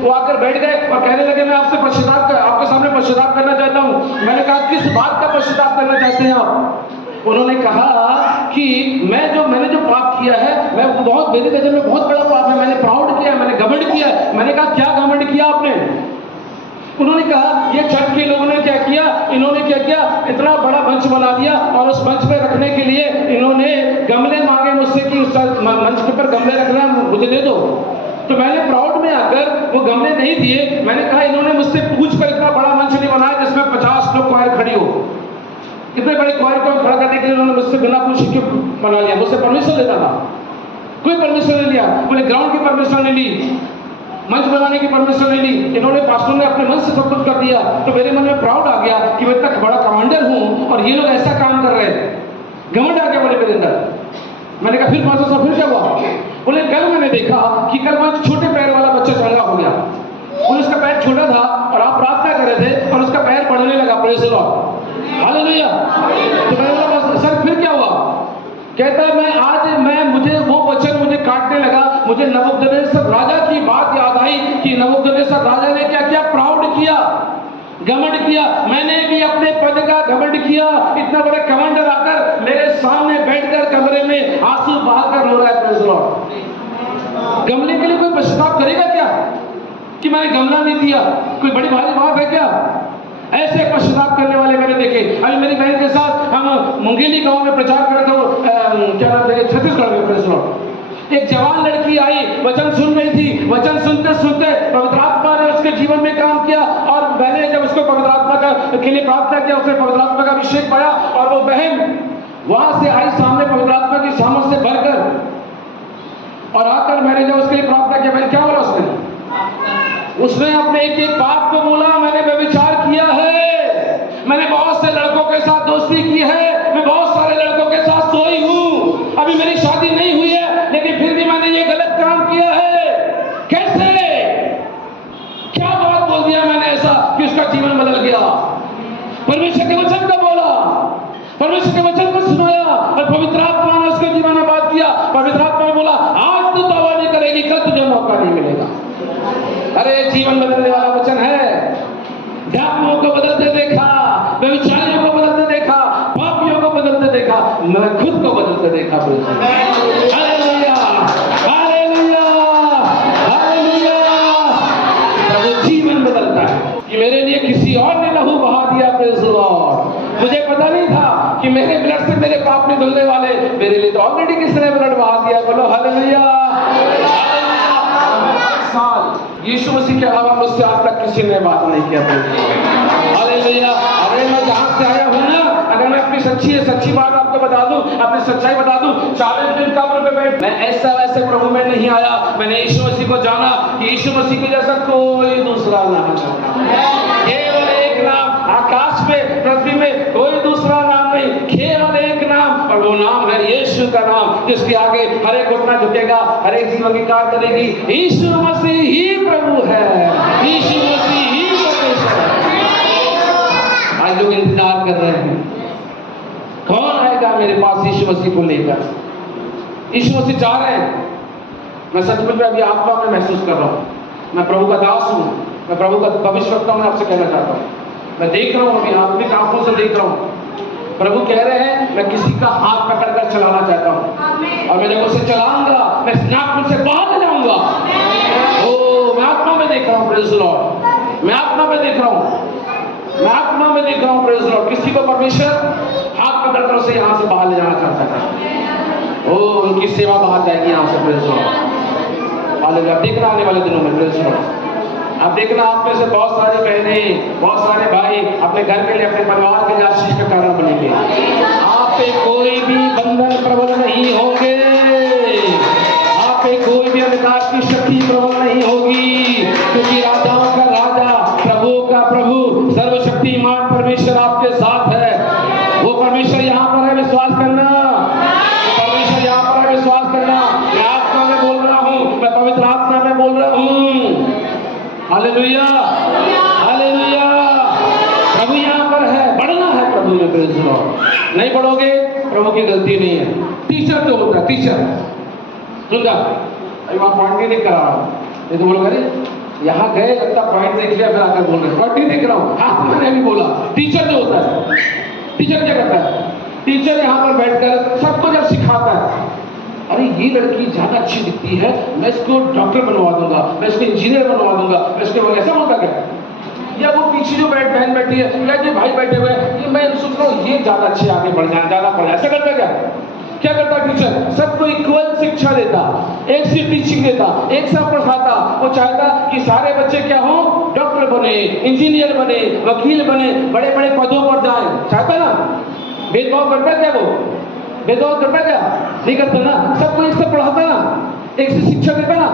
वो आकर बैठ गए और कहने लगे मैं आपसे आपके सामने पश्चाताप करना चाहता हूँ। मैंने कहा किस बात का पश्चाताप करना चाहते हैं आप। उन्होंने कहा कि मैंने जो पाप किया है, मैं बहुत, मेरी नजर में बहुत बड़ा पाप है, मैंने प्राउड किया, मैंने घमंड किया। मैंने कहा क्या घमंड किया आपने। उन्होंने कहा ये चर्च के लोगों ने क्या किया, इन्होंने क्या किया, इतना बड़ा मंच बना दिया और उस मंच पे रखने के लिए इन्होंने गमले मांगे मुझसे कि उस मंच के ऊपर गमले रखना मुझे दे दो। तो मैंने प्राउड में आकर वो गमले नहीं दिए। मैंने कहा इन्होंने मुझसे पूछ कर इतना बड़ा मंच नहीं बनाया जिसमें 50 लोग क्वायर खड़ी हो। इतने बड़े क्वायर को खड़ा करने के लिए उन्होंने मुझसे बिना पूछे क्यों बना लिया। मुझसे परमिशन लेना था, कोई परमिशन नहीं लिया। बोले ग्राउंड की परमिशन नहीं ली, मंच बनाने की परमिशन नहीं ली। इन्होंने पास्टर ने अपने मन से सब कुछ कर दिया। तो मेरे मन में प्राउड आ गया कि मैं इतना बड़ा कमांडर हूं और ये लोग ऐसा काम कर रहे हैं। घमंड आ गया बोले मेरे अंदर। मैंने कहा फिर पास्टर साहब फिर क्या हुआ। बोले कल मैंने देखा कि कल वहां छोटे पैर वाला बच्चा चंगा हो गया और उसका पैर छोटा था और आप प्रार्थना कर रहे थे और उसका पैर बढ़ने लगा। Praise the lord, hallelujah. तो मैंने बोला सर फिर क्या हुआ। कहता है मुझे वो वचन मुझे काटने लगा। मुझे नबूकदनेस्सर राजा की बात याद आई कि नबूकदनेस्सर राजा ने क्या किया, प्राउड किया, घमंड किया। मैंने भी अपने पद का घमंड किया। इतना बड़े कमांडर आकर मेरे सामने बैठकर कमरे में आंसू बहाकर रो रहा है। Praise the Lord. गमले के लिए कोई पश्चाताप करेगा क्या कि मैंने गमला नहीं दिया। कोई बड़ी भारी बात है क्या। ऐसे पश्चाताप करने वाले मैंने देखे। अभी मेरी बहन के साथ हम मुंगेली गांव में प्रचार कर रहे थे, क्या नाम है, छत्तीसगढ़ में। Praise the Lord. एक जवान लड़की आई, वचन सुन रही थी। वचन सुनते सुनते पवित्र आत्मा ने उसके जीवन में काम किया और मैंने जब उसको पवित्र आत्मा के लिए प्रार्थना किया, उसने पवित्र आत्मा का अभिषेक पाया और वो बहन वहां से आई सामने पवित्र आत्मा की सामर्थ से भरकर। और आकर मैंने जब उसके लिए प्रार्थना किया, मैंने क्या बोला, उसने अपने एक पाप को बोला। मैंने व्यभिचार किया है, मैंने बहुत से लड़कों के साथ दोस्ती की है, मैं बहुत सारे लड़कों के साथ सोई हूं, अभी मेरी शादी नहीं हुई है, लेकिन फिर भी मैंने ये गलत काम किया है। कैसे, क्या बात बोल दिया मैंने ऐसा कि उसका जीवन बदल गया। परमेश्वर के वचन को बोला, परमेश्वर के वचन को सुनाया और पवित्र आत्मा ने उसके जीवन में बात किया। पवित्र आत्मा ने बोला आज तो तौबा नहीं करेगी, कल तुझे मौका नहीं मिलेगा। अरे जीवन बदलने वाला वचन है। डाकुओं को बदलते देखा, व्यभिचारियों को बदलते देखा, पापियों को बदलते देखा, मैं खुद को बदलते देखा। Hallelujah, hallelujah, hallelujah. प्रभु जीवन बदलता है कि मेरे लिए किसी और ने लहू बहा दिया। Praise the Lord. मुझे पता नहीं था कि मेरे ब्लड से मेरे पाप नहीं धुलने वाले, मेरे लिए तो ऑलरेडी किसी ने ब्लड बहा दिया। बोलो हालेलुया। यीशु मसीह के अलावा मुझसे आज तक किसी ने बात नहीं किया। हालेलुया। अरे मैं जहां से आया हूं ना, अगर मैं अपनी सच्ची बात आपको बता दूं, अपनी सच्चाई बता दूं, 40 दिन कब्र पे बैठ, मैं ऐसा वैसे प्रभु में नहीं आया। मैंने यीशु मसीह को जाना कि यीशु मसीह के जैसा कोई दूसरा नाम नहीं, केवल एक नाम, आकाश में पृथ्वी में कोई दूसरा नाम नहीं, केवल एक नाम, और वो नाम है यीशु का नाम, जिसके आगे हर एक घुटना झुकेगा, हर एक जीवन की कार करेगी। यीशु मसीह ही प्रभु है, यीशु मसीह ही परमेश्वर है। आज लोग इंतजार कर रहे हैं कौन आएगा मेरे पास यीशु मसीह को लेकर। यीशु मसीह जा रहे हैं। मैं सचमुच में अभी आत्मा में महसूस कर रहा हूँ, मैं प्रभु का दास हूँ, मैं प्रभु का भविष्यवक्ता हूँ। आपसे कहना चाहता हूँ, मैं देख रहा हूँ, अभी आत्मिक आंखों से देख रहा हूँ। प्रभु कह रहे हैं मैं किसी का हाथ पकड़कर चलाना चाहता हूँ और मैं जब उसे चलाऊंगा मैं नागपुर से बाहर ले जाऊंगा। ओ मैं आत्मा में देख रहा हूँ। Praise the Lord. मैं आत्मा में देख रहा हूँ, मैं आत्मा में देख रहा हूँ। Praise the Lord. किसी को परमेश्वर हाथ पकड़कर उसे यहाँ से बाहर ले जाना चाहता है। ओ उनकी सेवा बाहर जाएगी यहाँ से। Praise the lord. हालेलुया। देखना आने वाले दिनों में। Praise the Lord. आप देखना आप में से बहुत सारे बहनें, बहुत सारे भाई अपने घर के लिए, अपने परिवार के लिए आशीष का कारण बनेंगे। आप पे कोई भी बंधन प्रबल नहीं होंगे, आप पे कोई भी अंधकार की शक्ति प्रबल नहीं होगी, क्योंकि राजाओं का राजा, प्रभुओं का प्रभु, सर्वशक्तिमान परमेश्वर आपके साथ है। वो परमेश्वर यहाँ पर है, विश्वास करना। परमेश्वर यहाँ पर है, विश्वास करना। मैं आत्मा में बोल रहा हूँ, मैं पवित्र आत्मा में बोल रहा हूँ। Hallelujah, hallelujah. प्रभु यहाँ पर है, बढ़ना है प्रभु में। Praise the Lord. नहीं बढ़ोगे प्रभु की गलती नहीं है। टीचर जो होता है, टीचर सुन जा, अभी वहाँ पॉइंट नहीं देख रहा हूँ, ये तो बोलोगे अरे यहाँ गए लगता पॉइंट देख लिया, फिर आकर बोल रहे पॉइंट नहीं देख रहा हूँ। हाँ मैंने भी बोला। टीचर जो होता है, टीचर क्या करता है? टीचर यहाँ पर बैठकर सबको जब सिखाता है, अरे ये लड़की ज्यादा अच्छी दिखती है, मैं इसको डॉक्टर बनवा दूंगा, मैं इसको इंजीनियर बनवा दूंगा, मैं इसको ऐसा होता क्या? या वो पीछे जो बहन बैठी है या जो भाई बैठे हुए हैं, मैं सोच रहा हूँ ये ज्यादा अच्छे आगे बढ़ जाए, ज्यादा पढ़ जाए, ऐसा करता क्या? क्या करता टीचर? सबको इक्वल शिक्षा देता, एक से टीचिंग देता, एक साथ पढ़ाता। वो चाहता कि सारे बच्चे क्या हो, डॉक्टर बने, इंजीनियर बने, वकील बने, बड़े बड़े पदों पर जाए। चाहता ना? भेदभाव करता क्या वो? भेदभाव करता क्या? नहीं करता ना। सबको एक से पढ़ाता ना, एक से शिक्षा देता ना।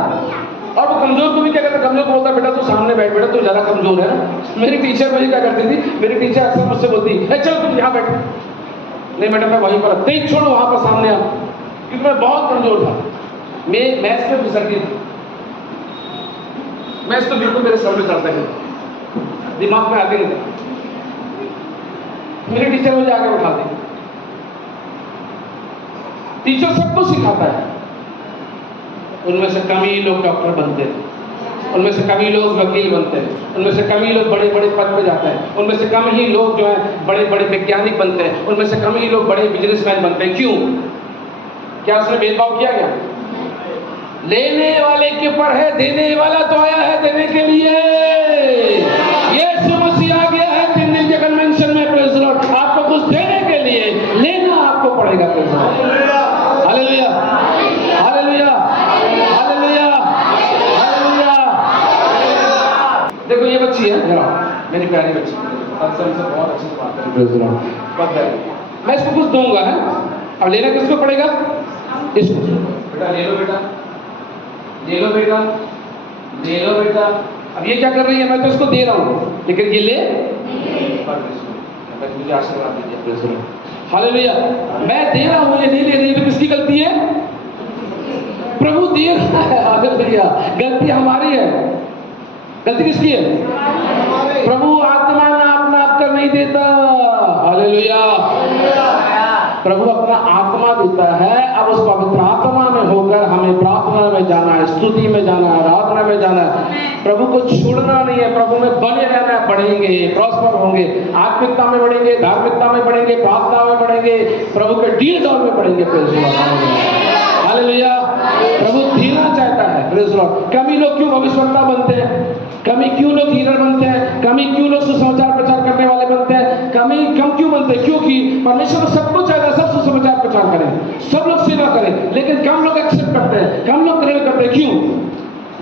और वो कमजोर को भी क्या करता? कमजोर को बोलता बेटा तू सामने बैठ, बेटा तू ज्यादा कमजोर है ना। मेरी टीचर मुझे क्या करती थी, मेरी टीचर अक्सर मुझसे बोलती चल तुम यहाँ बैठ। नहीं मैडम मैं वहीं पर, नहीं छोड़ो वहां पर सामने आप, क्योंकि मैं बहुत कमजोर था। मैं मैथ्स में फिसलती थी, मैथ्स तो बिल्कुल मेरे सर में चढ़ता है, दिमाग में आते नहीं था। मेरे टीचर मुझे आगे उठाते। टीचर सबको सिखाता है। उनमें से कम ही लोग डॉक्टर बनते हैं, उनमें से कम ही लोग वकील बनते हैं, उनमें से कम ही लोग बड़े बड़े पद पे जाते हैं, उनमें से कम ही लोग जो है बड़े बड़े वैज्ञानिक बनते हैं, उनमें से कम ही लोग बड़े बिजनेसमैन बनते हैं। क्यों? क्या उसने भेदभाव किया क्या? लेने वाले के ऊपर है, देने वाला तो आया है देने के लिए। यीशु मसीह आ गया है 3 दिन के कन्वेंशन में। Praise the Lord. आपको कुछ देने के लिए लेना आपको पड़ेगा। Praise the lord. Hallelujah, hallelujah, hallelujah, hallelujah. देखो ये बच्ची है मेरी प्यारी बच्ची, अक्सर से बहुत अच्छी बात है। Praise the Lord. मैं इसको कुछ दूंगा है, अब लेना किसको पड़ेगा? इसको। बेटा ले लो, बेटा ले लो, बेटा ले लो, बेटा। अब ये क्या कर रही है? मैं तो इसको दे रहा हूँ, लेकिन ये ले मुझे आशीर्वाद दीजिए। Praise the lord. हालेलुया। मैं दे रहा हूँ, ये नहीं ले रही, तो किसकी गलती है? प्रभु दे रहा है। हालेलुया। गलती हमारी है। गलती किसकी है? होकर हमें प्रार्थना में जाना है, स्तुति में जाना है, आराधना में जाना है। प्रभु को छोड़ना नहीं है, प्रभु में बने रहना है। बढ़ेंगे, प्रॉस्पर होंगे, आत्मिकता में बढ़ेंगे, धार्मिकता में बढ़ेंगे, प्रार्थना में बढ़ेंगे, प्रभु के डील दौर में बढ़ेंगे। Praise the lord, hallelujah. प्रभु धीरना चाहता है। Praise the lord. कमी लोग क्यों भविष्यवक्ता बनते हैं? कमी क्यों लोग हीलर बनते हैं? कमी क्यों लोग सुसमाचार प्रचार करने वाले बनते हैं? कमी कम क्यों बनते हैं? क्योंकि परमेश्वर सबको चाहता है सब सुसमाचार प्रचार करें, सब लोग सेवा करें, लेकिन कम लोग एक्सेप्ट करते हैं, कम लोग ग्रहण करते हैं। क्यों?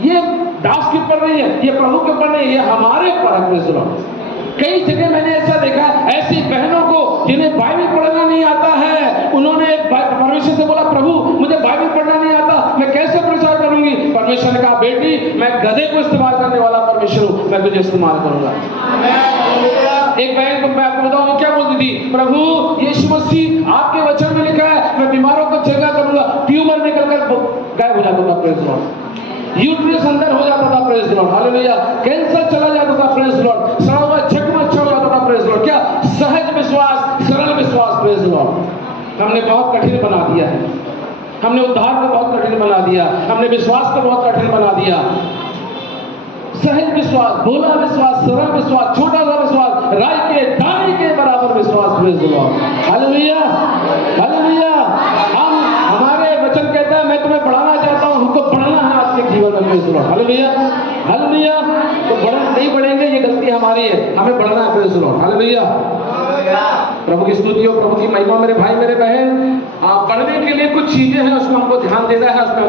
ये दास के ऊपर नहीं है, ये प्रभु के ऊपर नहीं है, ये हमारे ऊपर है। Praise the Lord. कई जगह मैंने ऐसा देखा, ऐसी बहनों को जिन्हें बाइबल पढ़ना नहीं आता है, उन्होंने परमेश्वर से बोला, प्रभु मुझे बाइबल पढ़ना नहीं आता, मैं कैसे प्रचार करूंगी? परमेश्वर ने कहा, बेटी मैं गधे को इस्तेमाल करने वाला परमेश्वर हूं, मैं तुझे इस्तेमाल करूंगा। एक बहन को मैं आपको बताऊं वो क्या बोलती थी, प्रभु यीशु मसीह आपके वचन में लिखा है मैं बीमारों को चंगा करूंगा, ट्यूमर निकल कर गायब हो जाता था। Praise the Lord. यूट्रस अंदर हो जाता था। Praise the lord, hallelujah. Cancer चला जाता था। Praise the Lord. सड़ा हुआ जख्म अच्छा हो जाता था। Praise the Lord. क्या सहज विश्वास, सरल विश्वास। Praise the Lord. हमने बहुत कठिन बना दिया है, हमने उद्धार को बहुत कठिन बना दिया, हमने विश्वास को बहुत कठिन बना दिया। सहज विश्वास, भोला विश्वास, सरल विश्वास, छोटा सा विश्वास, राई के दाने के बराबर विश्वास। Praise the lord, hallelujah, hallelujah. हम हमारे वचन कहता है मैं तुम्हें बढ़ाना चाहता हूं, हमको बढ़ना है आत्मिक जीवन में। Praise the lord, hallelujah, hallelujah. तो नहीं बढ़ेंगे, ये गलती हमारी है, हमें बढ़ना है। Praise the lord, hallelujah. प्रभु की स्तुति हो, प्रभु की महिमा। मेरे भाई मेरे बहन, बढ़ने के लिए कुछ चीजें हैं, उसको हमको ध्यान देना है, उसमें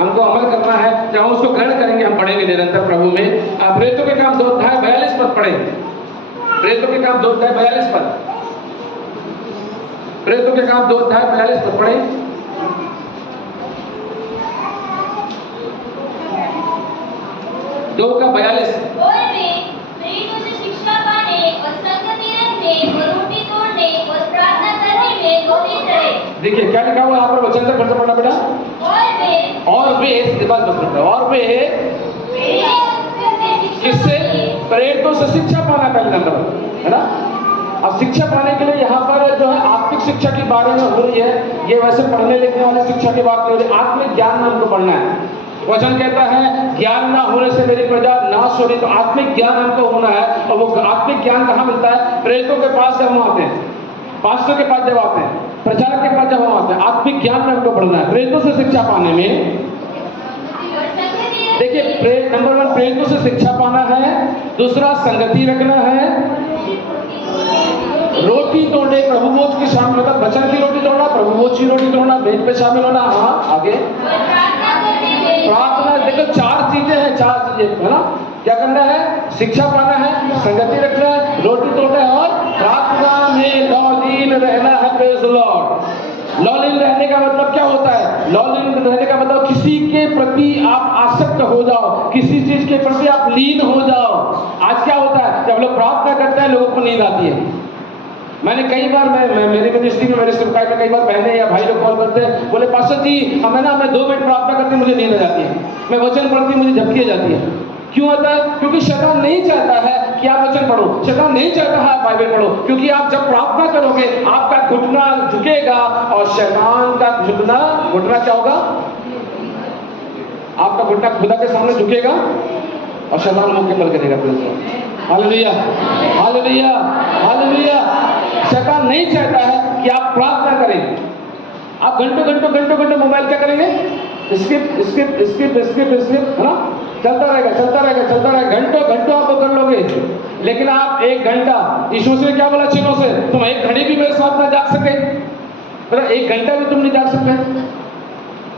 हमको अमल करना है। जब हम उसको ग्रहण करेंगे हम बढ़ेंगे निरंतर प्रभु में। आप प्रेरितों के काम 2:42 पद पढ़े। प्रेरितों के काम 2:42 पद। प्रेरितों के काम 2:42 पद पढ़े। 2:42। और वे प्रेरितों से शिक्षा पाने और संगति रखने और रोटी तोड़ने और प्रार्थना करने में लौटे रहे। देखिए क्या लिखा हुआ यहाँ पर, वचन से फिर से पढ़ना बेटा। और वे इसके बाद और वे किससे? प्रेरितों से शिक्षा पाना पहले नंबर है ना। अब शिक्षा पाने के लिए यहाँ पर जो है आत्मिक शिक्षा के बारे में हो रही है। ये वैसे पढ़ने लिखने वाले शिक्षा की बात नहीं हो रही, आत्मिक ज्ञान में हमको पढ़ना है। वचन कहता है ज्ञान ना होने से मेरी प्रजा नाश हो रही। तो आत्मिक ज्ञान हमको होना है। और वो आत्मिक ज्ञान कहाँ मिलता है? प्रेरितों के पास जब हम आते हैं, पास्टर के पास जब आते हैं, प्रचार के पास जब हम आते हैं, आत्मिक ज्ञान में हमको बढ़ना है। प्रेरितों से शिक्षा पाने में देखिए नंबर 1 प्रेरितों से शिक्षा पाना है, दूसरा संगति रखना है, रोटी तोड़ने, प्रभु भोज की शामिल होता, वचन की रोटी तोड़ना, प्रभु भोज की रोटी तोड़ना, भेंट पे शामिल होना। हाँ आगे प्रार्थना। देखो 4 चीजें हैं, 4 चीजें है ना। क्या करना है? शिक्षा पाना है, संगति रखना है, रोटी तोड़ना है और प्रार्थना में लौलीन रहना है। Praise the Lord. लौलीन रहने का मतलब क्या होता है? लौलीन रहने का मतलब किसी के प्रति आप आसक्त हो जाओ, किसी चीज के प्रति आप लीन हो जाओ। आज क्या होता है, जब लोग प्रार्थना करते हैं लोगों को नींद आती है। मैंने कई बार मेरी मिनिस्ट्री में, मेरे सेवकाई में कई बार बहनें या भाई लोग कॉल करते हैं, बोले पास्टर जी हमें ना, मैं 2 मिनट प्रार्थना करती मुझे नींद आ जाती है, मैं वचन पढ़ती मुझे झपकी आ जाती है। क्यों आता है? क्योंकि शैतान नहीं चाहता है कि आप वचन पढ़ो, शैतान नहीं चाहता है आप बाइबल पढ़ो। क्योंकि आप जब प्रार्थना करोगे आपका घुटना झुकेगा और शैतान का घुटना क्या होगा? आपका घुटना खुदा के सामने झुकेगा और शैतान मुंह के बल करेगा। Hallelujah, hallelujah, hallelujah. शैतान नहीं चाहता है कि आप प्रार्थना करें। आप घंटों मोबाइल क्या करेंगे? स्किप है ना, चलता रहेगा। घंटों आप कर लोगे। लेकिन आप 1 घंटा, यीशु ने क्या बोला चीनों से, तुम 1 घड़ी भी मेरे साथ ना जाग सके, मतलब 1 घंटा भी तुम नहीं जाग सकते।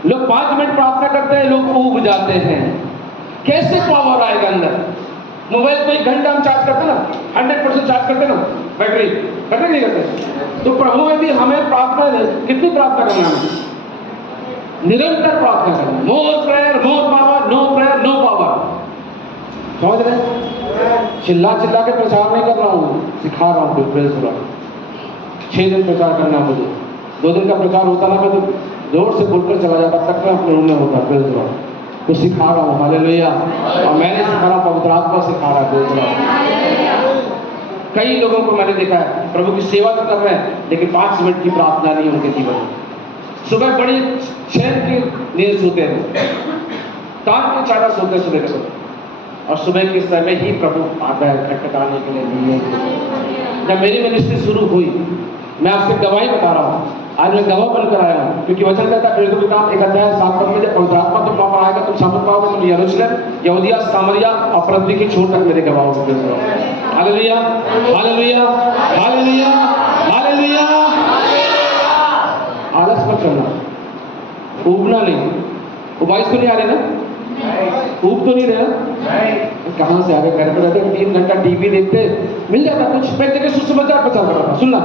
लोग 5 मिनट प्रार्थना करते हैं, लोग ऊब जाते हैं। कैसे पावर आएगा अंदर? मोबाइल को 1 घंटा हम चार्ज करते ना, 100% चार्ज करते ना, बैटरी करते नहीं करते। तो प्रभु में भी हमें प्रार्थना, कितनी प्रार्थना करना है? निरंतर प्रार्थना करना। More prayer more power, no prayer no power. समझ रहे? चिल्ला के प्रचार नहीं कर रहा हूँ, सिखा रहा हूँ। Praise the Lord. 6 दिन प्रचार करना मुझे, 2 दिन का प्रचार होता ना, मैं तो जोर से बोलकर चला जाता, तक मैं अपने रूम में होता। Praise the Lord. तो सिखा रहा हूँ, हालेलुया। और मैंने सिखा रहा, पवित्र आत्मा सिखा रहा है। Praise the Lord. कई लोगों को मैंने देखा है प्रभु की सेवा तो कर रहे हैं, लेकिन 5 मिनट की प्रार्थना नहीं उनके जीवन में। सुबह बड़ी चैन की नींद सोते हैं, तान के चारा सोते सुबह के समय, और सुबह के समय ही प्रभु आता है खटखटाने के लिए। जब मेरी मिनिस्ट्री शुरू हुई, मैं आपसे गवाही बता रहा हूँ, आज मैं गवाह बनकर आया हूँ, क्योंकि वचन कहता है प्रेरितों के काम 1:7 में, जब पवित्र आत्मा तुम पर आएगा तुम साबित पाओगे, तुम यरूशलेम, यहूदिया, सामरिया और पृथ्वी की छोर तक मेरे गवाह होगे। Hallelujah, hallelujah, hallelujah, hallelujah. आलस मत करना, ऊबना नहीं। उबाइश तो नहीं आ रहे ना, ऊब तो नहीं रहे ना, कहाँ से आ रहे? घर पर रहते 3 घंटा टीवी देखते, मिल जाता कुछ। मैं देखिए सुसमाचार प्रचार कर रहा था, सुनना।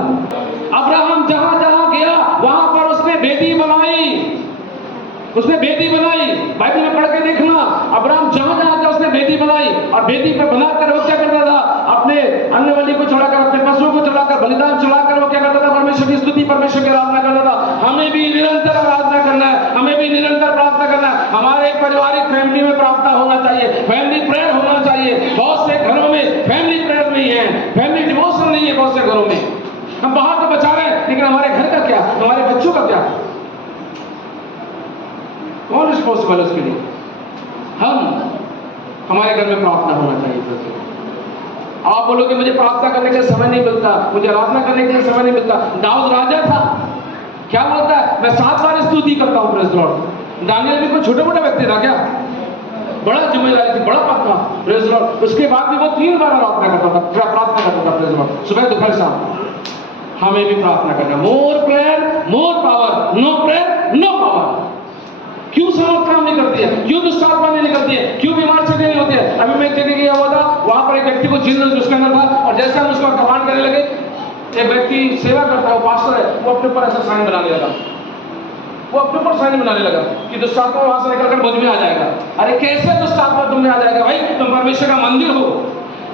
अब्राहम जहां जहां गया वहां पर उसने वेदी बनाई, उसने वेदी बनाई। बाइबल में पढ़ के देखना, अब्राहम जहां जहां गया उसने वेदी बनाई, और वेदी पर बनाकर वो क्या करता था? अपने अन्य बलि को चढ़ाकर, अपने पशुओं को चढ़ाकर, बलिदान चढ़ाकर वो क्या करता था? परमेश्वर की स्तुति, परमेश्वर की आराधना करता था। हमें भी निरंतर आराधना करना है, हमें भी निरंतर प्रार्थना करना है। हमारे पारिवारिक फैमिली में प्रार्थना होना चाहिए, फैमिली प्रेयर होना चाहिए। बहुत से घरों में फैमिली प्रेयर नहीं है, फैमिली डिवोशन नहीं है बहुत से घरों में। हम बाहर तो बचा रहे हैं, लेकिन हमारे घर का क्या, हमारे बच्चों का क्या? कौन रिस्पॉन्सिबल है उसके लिए? हम। हमारे घर में प्रार्थना होना चाहिए। आप बोलोगे मुझे प्रार्थना करने का समय नहीं मिलता, मुझे आराधना करने के लिए समय नहीं मिलता। दाऊद राजा था, क्या बोलता है? मैं 7 बार स्तुति करता हूँ, प्रेज़ लॉर्ड। दानियल भी कोई छोटा मोटा व्यक्ति था क्या? बड़ा जिम्मेदारी थी, बड़ा पद था, प्रेज़ लॉर्ड। उसके बाद भी वो 3 बार आराधना करता था, प्रार्थना करता था, प्रेज़ लॉर्ड, सुबह दोपहर शाम। हमें भी प्रार्थना करना, more prayer more power, no prayer no power. क्यों समझ काम नहीं करती है? क्यों दुष्ट आत्मा नहीं निकलती है? क्यों बीमार चीजें नहीं होती है? अभी मैं एक जगह गया हुआ था, वहां पर एक व्यक्ति को जिन उसके अंदर था, और जैसे हम उसको कमांड करने लगे, एक व्यक्ति सेवा करता है, वो पास्टर है, वो अपने ऊपर ऐसा साइन बनाने लगा, वो अपने ऊपर साइन बनाने लगा कि दुष्ट आत्मा वहां से निकलकर मुझ में आ जाएगा। अरे कैसे दुष्ट आत्मा तुम में आ जाएगा? भाई तुम परमेश्वर का मंदिर हो।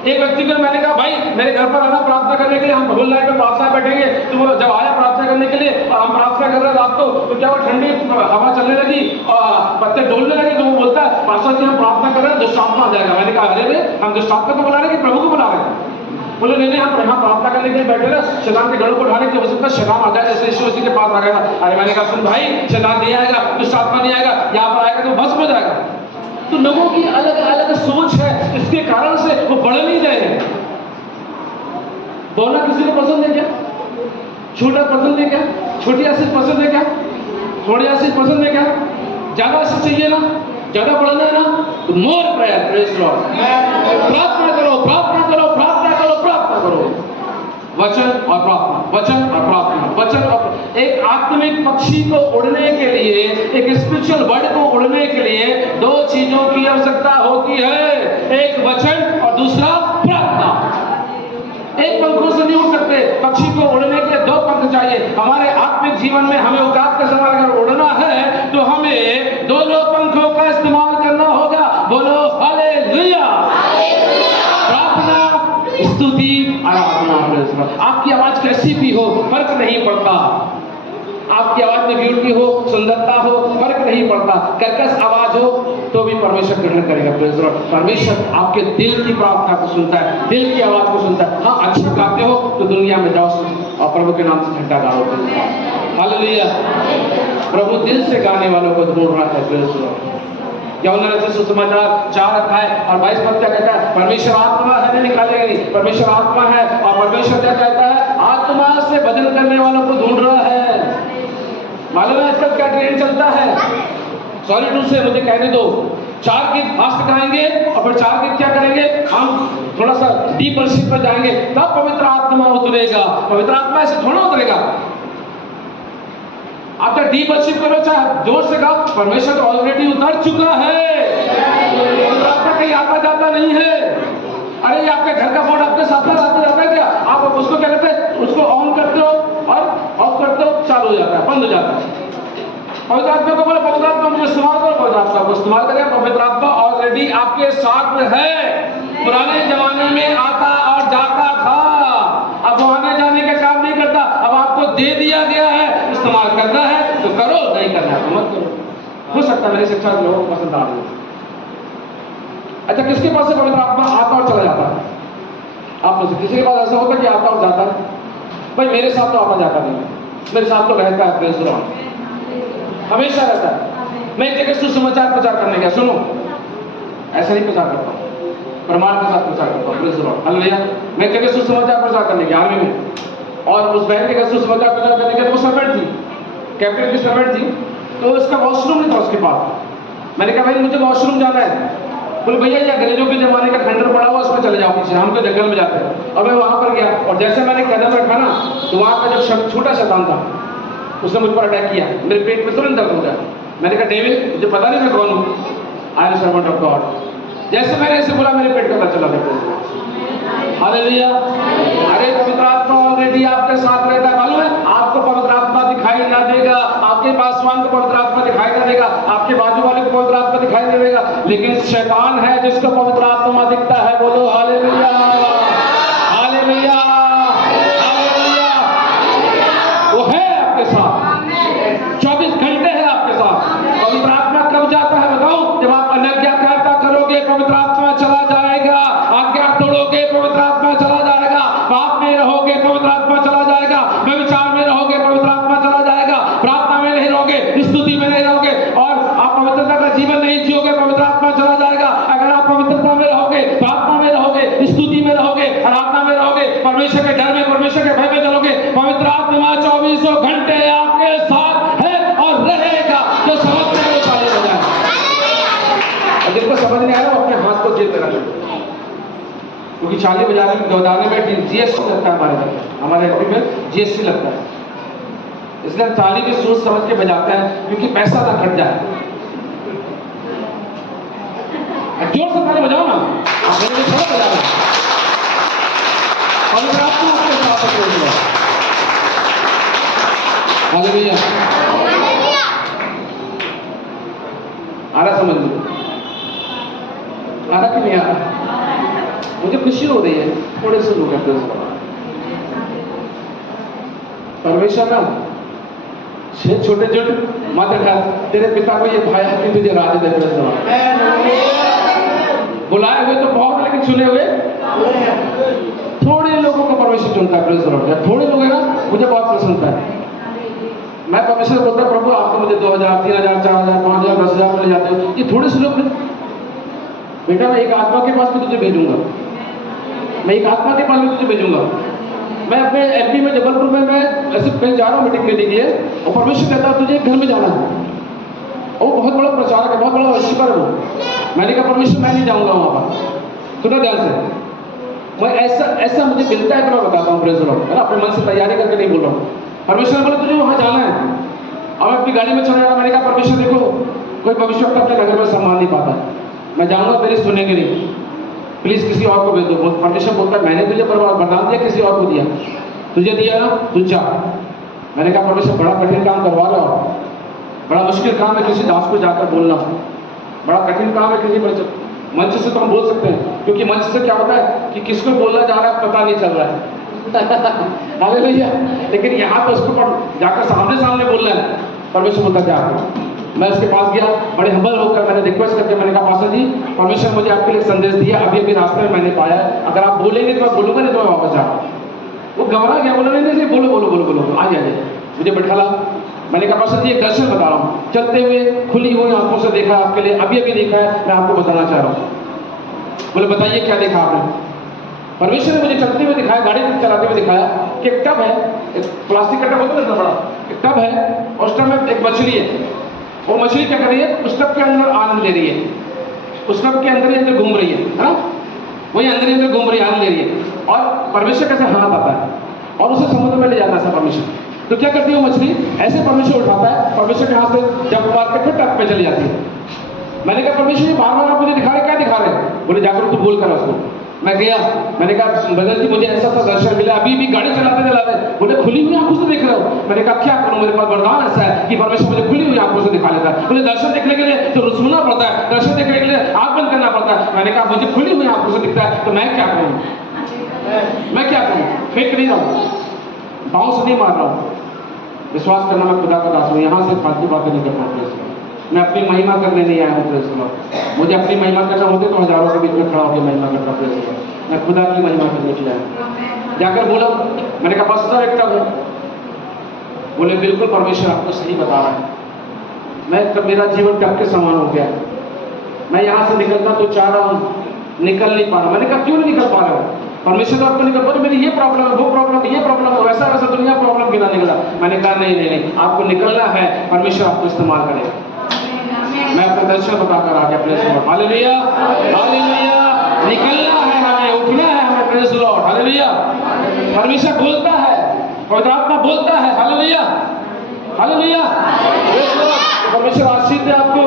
एक व्यक्ति को मैंने कहा, भाई मेरे घर पर आना प्रार्थना करने के लिए, हम भगवान लाइट में प्रार्थना बैठेंगे। तो वो जब आया प्रार्थना करने के लिए, और हम प्रार्थना कर रहे रात को, तो क्या वो ठंडी हवा चलने लगी और पत्ते डोलने लगे, तो वो बोलता है, पास्टर जी हम प्रार्थना कर रहे हैं, दुष्ट आत्मा आ जाएगा। मैंने कहा, अरे हम दुष्ट आत्मा को बुला रहे हैं कि प्रभु को बुला रहे हैं? बोले नहीं, हम यहाँ प्रार्थना करने के लिए बैठे रहे, शैतान के गढ़ों को उठाने के लिए। हो सकता है शैतान आ जाए, जैसे यीशु मसीह के पास आ गया था। अरे मैंने कहा, सुन भाई, शैतान नहीं आएगा, दुष्ट आत्मा नहीं आएगा, यहाँ पर आएगा तो भस्म हो जाएगा। तो लोगों की अलग अलग सोच है, इसके कारण से वो बढ़ नहीं रहे हैं। बोलना किसी को पसंद है क्या? छोटा पसंद है क्या? छोटी आशीष पसंद है क्या? थोड़ी आशीष पसंद है क्या? ज्यादा आशीष चाहिए ना, ज्यादा बढ़ना है ना, तो मोर प्रेयर, प्रेज लॉर्ड। प्रार्थना करो, प्रार्थना करो, प्रार्थना करो, प्रार्थना करो। वचन और प्रार्थना, वचन और प्रार्थना, वचन और एक आत्मिक पक्षी को उड़ने के लिए, एक स्पिरिचुअल बर्ड को उड़ने के लिए 2 चीजों की आवश्यकता होती है, एक वचन और दूसरा प्रार्थना। एक पंखों से नहीं उड़ सकते, पक्षी को उड़ने के लिए 2 पंख चाहिए। हमारे आत्मिक जीवन में हमें उकाब के समान अगर उड़ना है तो हमें दोनों पंखों का इस्तेमाल करना होगा। बोलो हालेलुया। प्रार्थना, स्तुति, आराधना। आपकी आवाज कैसी भी हो फर्क नहीं पड़ता, आपकी आवाज में ब्यूटी हो, सुंदरता हो, फर्क नहीं पड़ता। कर्कश आवाज हो तो भी परमेश्वर ग्रहण करेगा। परमेश्वर आपके दिल की प्रार्थना को सुनता है, दिल की आवाज को सुनता है। हाँ, अच्छा गाते हो तो दुनिया में जाओ और प्रभु के नाम से घंटा गाओ। हालेलुया। प्रभु दिल से गाने वालों को ढूंढ रहा है। यूहन्ना रचित सुसमाचार 4 अध्याय और 22 पद क्या कहता है? परमेश्वर आत्मा है, नहीं निकालेगा नहीं, परमेश्वर आत्मा है। और परमेश्वर क्या कहता है? आत्मा से भजन करने वालों को ढूंढ रहा है। मालूम है आजकल क्या ट्रेंड चलता है? सॉरी टू से, मुझे कहने दो। 4 गीत फास्ट गाएंगे और फिर 4 गीत क्या करेंगे? हम थोड़ा सा डीप वर्शिप पर जाएंगे, तब पवित्र आत्मा उतरेगा। पवित्र आत्मा ऐसे थोड़ा उतरेगा। आप चाहे डीप वर्शिप करो, चाहे जोर से गाओ, परमेश्वर तो ऑलरेडी उतर चुका है। पवित्र आत्मा कहीं आता जाता नहीं है। अरे आपके घर का बोर्ड आपके साथ आता जाता है क्या? आप उसको क्या करते हैं? उसको ऑन करते हो और ऑफ करते हो, चालू हो जाता है, बंद हो जाता है। पवित्र आत्मा को बोले, पवित्र आत्मा मुझे इस्तेमाल करो, पवित्र आत्मा को इस्तेमाल करें। पवित्र आत्मा ऑलरेडी आपके साथ में है। पुराने जमाने में आता और जाता था, अब वो आने जाने का काम नहीं करता। अब आपको दे दिया गया है, इस्तेमाल करना है तो करो, नहीं करना है तो मत करो। हो सकता है मेरी शिक्षा लोगों को पसंद आ रही है। अच्छा, किसके पास से पवित्र आत्मा आता और चला जाता है? आप में से किसी के पास ऐसा होता है कि आता और जाता है? भाई मेरे साथ तो आता जाता नहीं है, मेरे साथ तो रहता है। Praise the Lord. हमेशा रहता है। मैं एक जगह सुसमाचार प्रचार करने गया, सुनो, ऐसा नहीं प्रचार करता हूँ, प्रमाण के साथ प्रचार करता हूँ, प्रेज़ द लॉर्ड, हालेलुया। मैं एक जगह सुसमाचार प्रचार करने गया आर्मी में, और उस बहन के सुसमाचार प्रचार करने गया, तो वो सर्वेंट थी, कैप्टन की सर्वेंट थी, तो उसका वॉशरूम नहीं था उसके पास। मैंने कहा भाई मुझे वॉशरूम जाना है। बोले भैया ये अंग्रेजों के जमाने का खंडर पड़ा हुआ, उसमें चले जाओ पीछे, हम तो जंगल में जाते हैं। और मैं वहां पर गया, और जैसे मैंने कदम रखा ना, तो वहां का जो छोटा शैतान था उसने मुझ पर अटैक किया, मेरे पेट में तुरंत दर्द हो गया। मैंने कहा डेविड मुझे पता नहीं मैं कौन हूँ, I am servant of God. जैसे मैंने ऐसे बोला मेरे पेट का दर्द चला गया। हालेलुया। अरे पवित्र आत्मा ऑलरेडी आपके साथ रहता है, मालूम है? आपको पवित्र आत्मा दिखाई ना देगा, आपके पासवान को पवित्र आत्मा दिखाई ना देगा, आपके बाजू वाले को पवित्र आत्मा दिखाई नहीं देगा, लेकिन शैतान है जिसको पवित्र आत्मा दिखता है। बोलो हालेलुया, हालेलुया, हालेलुया। वो है आपके साथ, 24 घंटे है आपके साथ। पवित्र आत्मा कब जाता है बताओ? जब आप अनज्ञाकारिता करोगे पवित्र आत्मा चला जाएगा, आज्ञा तोड़ोगे पवित्र आत्मा चला जाएगा, पाप में रहोगे पवित्र आत्मा चला जाएगा, व्यभिचार में रहोगे पवित्र आत्मा चला जाएगा, प्रार्थना में नहीं रहोगे, स्तुति में नहीं रहोगे, और आप पवित्रता का जीवन नहीं जियोगे, पवित्र आत्मा चला जाएगा। अगर आप पवित्रता में रहोगे, प्रार्थना में रहोगे, स्तुति में रहोगे, आराधना में रहोगे, परमेश्वर के डर में, परमेश्वर के भय में चलोगे, पवित्र आत्मा 24 घंटे आपके साथ है और रहेगा। जो समझते हैं वो ताली बजाएं, और जिनको समझ नहीं आया वो अपने हाथ को जेब में रख लें, क्योंकि चाली बजाने में जीएसटी लगता है, हमारे एमपी में जीएसटी लगता है, इसलिए हम ताली भी सोच समझ के बजाते हैं, क्योंकि पैसा ना कट जाए। जोर से ताली बजाओ ना, आप मेरे लिए थोड़ा बजाना, और अगर आपको आपके साथ हालेलुया, आ रहा समझ लो, आ रहा कि नहीं आ रहा? मुझे खुशी हो रही है, थोड़े से लोग हैं परमेश्वर ना छोटे जुट मत उठा, तेरे पिता को ये भाई है कि तुझे राज दे। बुलाए हुए तो बहुत, लेकिन चुने हुए थोड़े लोगों को परमेश्वर चुनता है। Praise the Lord. थोड़े लोग हैं ना, मुझे बहुत पसंद है। मैं परमेश्वर बोलता प्रभु आप तो मुझे 2000, 3000, 4000, 5000, 10,000 मिल जाते हो, ये थोड़े से लोग बेटा मैं एक आत्मा के पास भी तुझे भेजूंगा, मैं एक आत्मा के पास भी तुझे भेजूंगा। मैं अपने एमपी में जबलपुर में मैं ऐसे कहीं जा रहा हूँ मीटिंग के लिए, और परमेश्वर कहता है तुझे एक घर में जाना है, वो बहुत बड़ा प्रचारक है, बहुत बड़ा वर्शिपर है वो। मैंने कहा परमेश्वर मैं नहीं जाऊंगा वहाँ पर, सुना ध्यान से, मैं ऐसा मुझे मिलता है तो मैं बताता हूँ। प्रेज़ द लॉर्ड, है ना, अपने मन से तैयारी करके नहीं बोल रहा हूँ। परमेश्वर ने बोला तुझे वहाँ जाना है, और मैं अपनी गाड़ी में चला गया। मैंने कहा परमेश्वर देखो कोई भविष्यवक्ता अपने नगर में सम्मान नहीं पाता, मैं जाऊँगा मेरी सुनेंगे नहीं, प्लीज किसी और को भेज दो। परमेश्वर बोलता है मैंने तुझे वरदान दिया, किसी और को दिया, तुझे दिया ना, तू जा। मैंने कहा परमेश्वर बड़ा कठिन काम करवा रहा हो, बड़ा मुश्किल काम है किसी दास को जाकर बोलना, बड़ा कठिन काम है किसी मंच से तो हम बोल सकते हैं, क्योंकि मंच से क्या होता है कि किसको बोलना जा रहा है पता नहीं चल रहा है हालेलुया। लेकिन यहाँ तो उसको जाकर सामने बोलना है। परमेश्वर बोलता जाकर, मैं उसके पास गया, बड़े हम्बल होकर मैंने रिक्वेस्ट करके मैंने कहा पास्टर जी परमेश्वर मुझे आपके लिए संदेश दिया, अभी रास्ते में मैंने पाया, अगर आप बोलेंगे तो मैं बोलूँगा, नहीं तो मैं वापस जा। वो घबरा गया, बोला नहीं बोलो बोलो बोलो बोलो, आ जाइए। मुझे बैठाला, मैंने कहा पास्टर जी एक दर्शन बता रहा हूँ, चलते हुए खुली हुई आंखों से देखा आपके लिए, अभी देखा है, मैं आपको बताना चाह रहा हूँ। बोले बताइए क्या देखा आपने? परमेश्वर ने मुझे चलते हुए दिखाया, गाड़ी चलाते हुए दिखाया कि एक टब है, एक प्लास्टिक का टब होता है इतना बड़ा, एक टब है, और उस टब में एक मछली है। वो मछली क्या कर रही है? उस टब के अंदर आनंद ले रही है, उस टब के अंदर ही अंदर घूम रही है, वही अंदर ही अंदर घूम रही है, आनंद ले रही है। और परमेश्वर कैसे हाथ आता है और उसे समुद्र में ले जाता है परमेश्वर। तो क्या करती है वो मछली? ऐसे परमेश्वर उठाता है, परमेश्वर के हाथ से जब मार के फिर टब पे चली जाती है। मैंने कहा परमेश्वर जी बार बार आप मुझे दिखा रहे, क्या दिखा रहे हैं? बोले जाकर तू बोल कर उसको। मैं गया, मैंने कहा बदल जी मुझे ऐसा सा दर्शन मिला, अभी भी गाड़ी चलाते। बोले खुली हुई आंखों से देख रहे हो? मैंने कहा क्या करूं, मेरे पास वरदान ऐसा है कि परमेश्वर मुझे खुली हुई आंखों से दिखा लेता है। बोले दर्शन देखने के लिए तो सुनना पड़ता है, दर्शन देखने के लिए आंख बंद करना पड़ता है। मैंने कहा मुझे खुली हुई आंखों से दिखता है, तो मैं क्या करूँ, मैं क्या करूँ? फेंक नहीं रहा हूँ, पाँव से नहीं मार रहा हूँ। विश्वास करना मैं खुदा का दास हूँ, यहाँ से फालतू बातें नहीं करता हूँ। मैं अपनी महिमा करने नहीं आया हूँ। Praise the Lord. मुझे अपनी महिमा करना होते तो हजारों के बीच में खड़ा होकर महिमा करता। Praise the Lord. मैं खुदा की महिमा करने के लिए आया। जाकर बोला, मैंने कहा पास्टर एक टब है। बोले बिल्कुल परमेश्वर आपको सही बता रहा है, मेरा जीवन टक के समान हो गया, मैं यहाँ से निकलना तो चाह रहा हूँ, निकल नहीं पा रहा। मैंने कहा क्यों नहीं निकल पा रहा हूँ? परमेश्वर तो आपको निकल पा रहा, मेरी ये प्रॉब्लम है, वो प्रॉब्लम है, ये प्रॉब्लम है, वैसा वैसा दुनिया प्रॉब्लम गिना निकला। मैंने कहा नहीं नहीं नहीं, आपको निकलना है, परमेश्वर आपको इस्तेमाल करेगा। मैं अपना दर्शन बताकर आ गया, प्रेज़ लॉर्ड, हालेलुया हालेलुया। निकलना है हमें, उठना है हमें, प्रेज़ लॉर्ड, हालेलुया। परमेश्वर बोलता है, पवित्र आत्मा बोलता है, हालेलुया हालेलुया, प्रेज़ लॉर्ड। परमेश्वर आशीष दे आपको।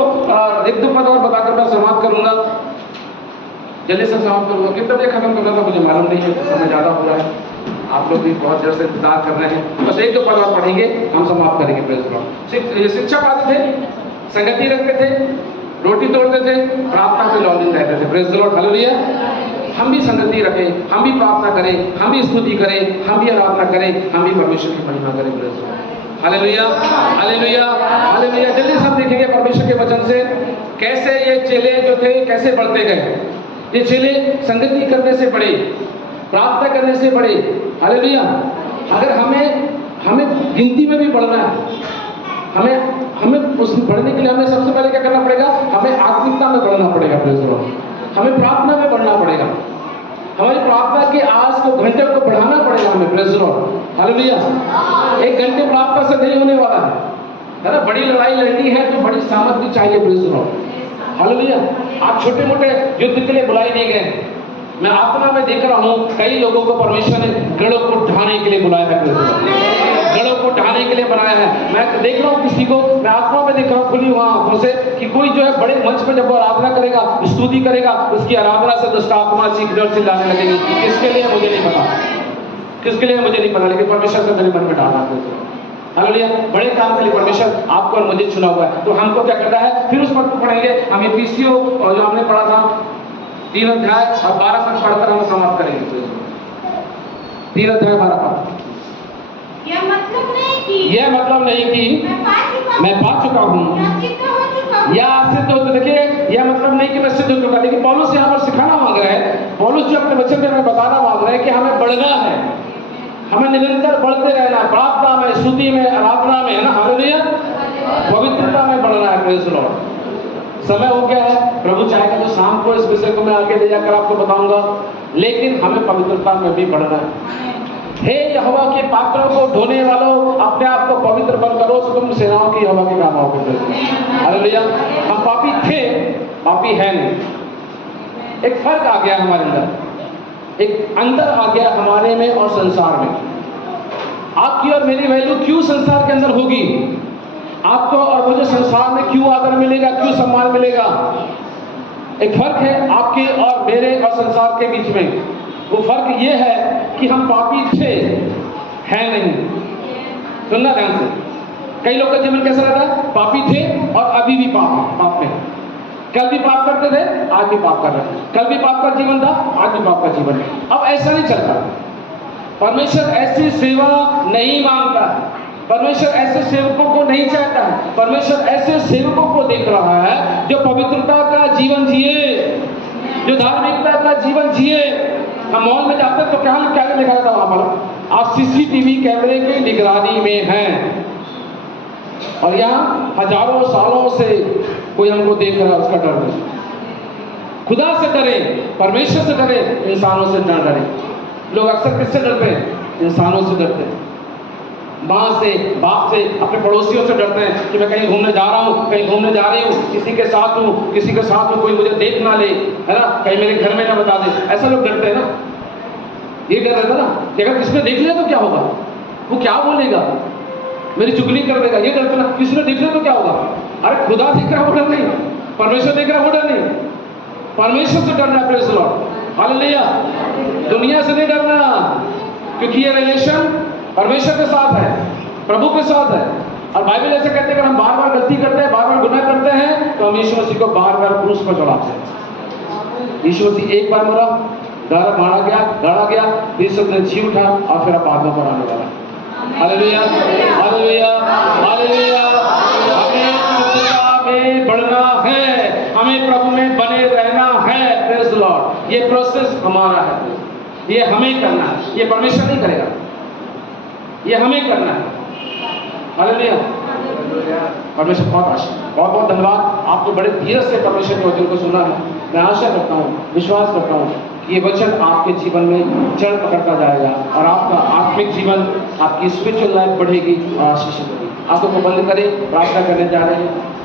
एक दो पद और बताकर मैं समाप्त करूंगा, जल्दी से समाप्त करूंगा। कितना देर खत्म करना था मुझे मालूम नहीं है, समय ज़्यादा हो रहा है, आप लोग भी बहुत देर से इंतजार कर रहे हैं। बस एक दो पद और पढ़ेंगे, हम समाप्त करेंगे, प्रेज़ लॉर्ड। शिक्षा पाते थे, संगति रखते थे, रोटी तोड़ते थे, प्रार्थना पे लॉगिन रहते थे, प्रेज़ लॉर्ड, हालेलुया। हम भी संगति रखें, हम भी प्रार्थना करें, हम भी स्तुति करें, हम भी आराधना करें, हम भी परमेश्वर की महिमा करें, praise Lord, hallelujah hallelujah hallelujah. जल्दी से हम देखेंगे परमेश्वर के वचन से कैसे ये चेले जो थे कैसे बढ़ते गए। ये चेले संगति करने से बढ़े, प्रार्थना करने से बढ़े, हालेलुया। अगर हमें गिनती में भी बढ़ना है, हमें उस बढ़ने के लिए हमें सबसे पहले क्या करना पड़ेगा? हमें आत्मिकता में बढ़ना पड़ेगा, प्रेज़ लॉर्ड। हमें प्रार्थना में बढ़ना पड़ेगा, हमारी प्रार्थना के आज को घंटे को बढ़ाना पड़ेगा हमें, प्रेज़ लॉर्ड, हालेलुया। 1 घंटे प्रार्थना से नहीं होने वाला है ना। बड़ी लड़ाई लड़नी है तो बड़ी सामर्थ्य चाहिए, प्रेज़ लॉर्ड, हालेलुया। आप छोटे मोटे युद्ध के लिए बुलाए नहीं गए। मैं आत्मा में देख रहा हूँ कई लोगों को परमेश्वर ने गढ़ों को ढाने के लिए बुलाया है, प्रेज़ लॉर्ड, गढ़ों को ढाने के लिए बनाया है। मैं देख रहा हूँ किसी को, मैं आत्मा में देख रहा हूँ खुली वहाँ आंखों से कि कोई जो है बड़े मंच पर जब वो आराधना करेगा, स्तुति करेगा, उसकी आराधना से दुष्ट आत्मा चीख चिल्लाने लगेगी। किसके लिए मुझे नहीं पता, किसके लिए मुझे नहीं पता, लेकिन परमेश्वर से मेरे मन में डाला, हालेलुया। बड़े काम के लिए परमेश्वर आपको और मुझे चुना हुआ है। तो हमको क्या करना है? फिर उस पद को पढ़ेंगे हम, एफिसियों जो हमने पढ़ा था 3 अध्याय और 12 पद पढ़कर हम समाप्त करेंगे। 3 अध्याय 12 पद। यह मतलब नहीं कि मैं पा चुका हूँ या सिद्ध हो। देखिए, यह मतलब नहीं कि मैं सिद्ध हो चुका, लेकिन पौलुस यहाँ पर सिखाना मांग रहे हैं। पौलुस जो अपने वचन में हमें बताना मांग रहे हैं कि हमें बढ़ना है, हमें निरंतर बढ़ते रहना है, प्रार्थना में, स्तुति में, आराधना में, है ना, हालेलुया, पवित्रता में बढ़ना है, प्रेज़ लॉर्ड। समय हो गया है, प्रभु चाहेगा तो शाम को इस विषय को मैं आगे ले जाकर आपको बताऊंगा, लेकिन हमें पवित्रता में भी बढ़ना है। हे यहोवा के पात्रों को ढोने वालों, अपने आप को पवित्र बन करो, तो तुम सेनाओं की यहोवा के काम आओगे, हालेलुया। हम पापी थे, पापी है नहीं। एक फर्क आ गया हमारे अंदर, एक अंतर आ गया हमारे में और संसार में। आपकी और मेरी वैल्यू क्यों संसार के अंदर होगी? आपको और मुझे संसार में क्यों आदर मिलेगा, क्यों सम्मान मिलेगा? एक फर्क है आपके और मेरे और संसार के बीच में। वो फर्क ये है कि हम पापी थे, है नहीं। सुनना ध्यान से, कई लोग का जीवन कैसा रहता है? पापी थे और अभी भी पाप में। कल भी पाप करते थे, आज भी पाप कर रहे हैं। कल भी पाप का जीवन था, आज भी पाप का जीवन है। अब ऐसा नहीं चलता। परमेश्वर ऐसी सेवा नहीं मांगता है, परमेश्वर ऐसे सेवकों को नहीं चाहता है। परमेश्वर ऐसे सेवकों को देख रहा है जो पवित्रता का जीवन जिए, जो धार्मिकता का जीवन जिए। हम मॉल में जाते हैं तो क्या लिखा रहता है वहां पर? आप सीसीटीवी कैमरे की निगरानी में हैं, और यहाँ हजारों सालों से कोई हमको देख रहा है, उसका डर नहीं। खुदा से डरे, परमेश्वर से डरे, इंसानों से न डरे। लोग अक्सर किससे डरते हैं? इंसानों से डरते हैं, माँ से, बाप से, अपने पड़ोसियों से डरते हैं कि मैं कहीं घूमने जा रहा हूँ, कहीं घूमने जा रही हूँ, किसी के साथ हूँ, कोई मुझे देख ना ले, है ना, कहीं मेरे घर में ना बता दे। ऐसा लोग डरते हैं ना। ये डर रहता ना कि अगर किसी ने देख लिया तो क्या होगा, वो क्या बोलेगा, मेरी चुगली कर देगा, ये डरता ना। किसी ने देख लिया तो क्या होगा? अरे खुदा देख रहा, वो डर नहीं। परमेश्वर देख रहा, वो डर नहीं। परमेश्वर से डरना, प्रेज़ लॉर्ड, हालेलुया। दुनिया से नहीं डरना, क्योंकि ये रिलेशन परमेश्वर के साथ है, प्रभु के साथ है। और बाइबल ऐसे कहते हैं कि हम बार बार गलती करते हैं, बार बार गुनाह करते हैं, तो हम यीशु मसीह को बार बार क्रूस पर चढ़ाते हैं। यीशु मसीह एक बार मरा, गाड़ा गया, 20 दिन जी उठा, और फिर अब बाद में पर आने वाला। Hallelujah hallelujah hallelujah. हमें सत्यता में बढ़ना है, हमें प्रभु में बने रहना है, प्रेज़ लॉर्ड। ये प्रोसेस हमारा है, ये हमें करना है, ये परमेश्वर नहीं करेगा, ये हमें करना है। हालेलुया। परमेश्वर बहुत बहुत बहुत धन्यवाद। आपने बड़े धीरज से परमेश्वर के वचन को सुना है। मैं आशा करता हूँ, विश्वास करता हूँ कि ये वचन आपके जीवन में जड़ पकड़ता जाएगा और आपका आत्मिक जीवन, आपकी स्पिरिचुअल लाइफ बढ़ेगी और आशीषित होगी। आंखों को बंद करें, प्रार्थना करने जा रहे हैं।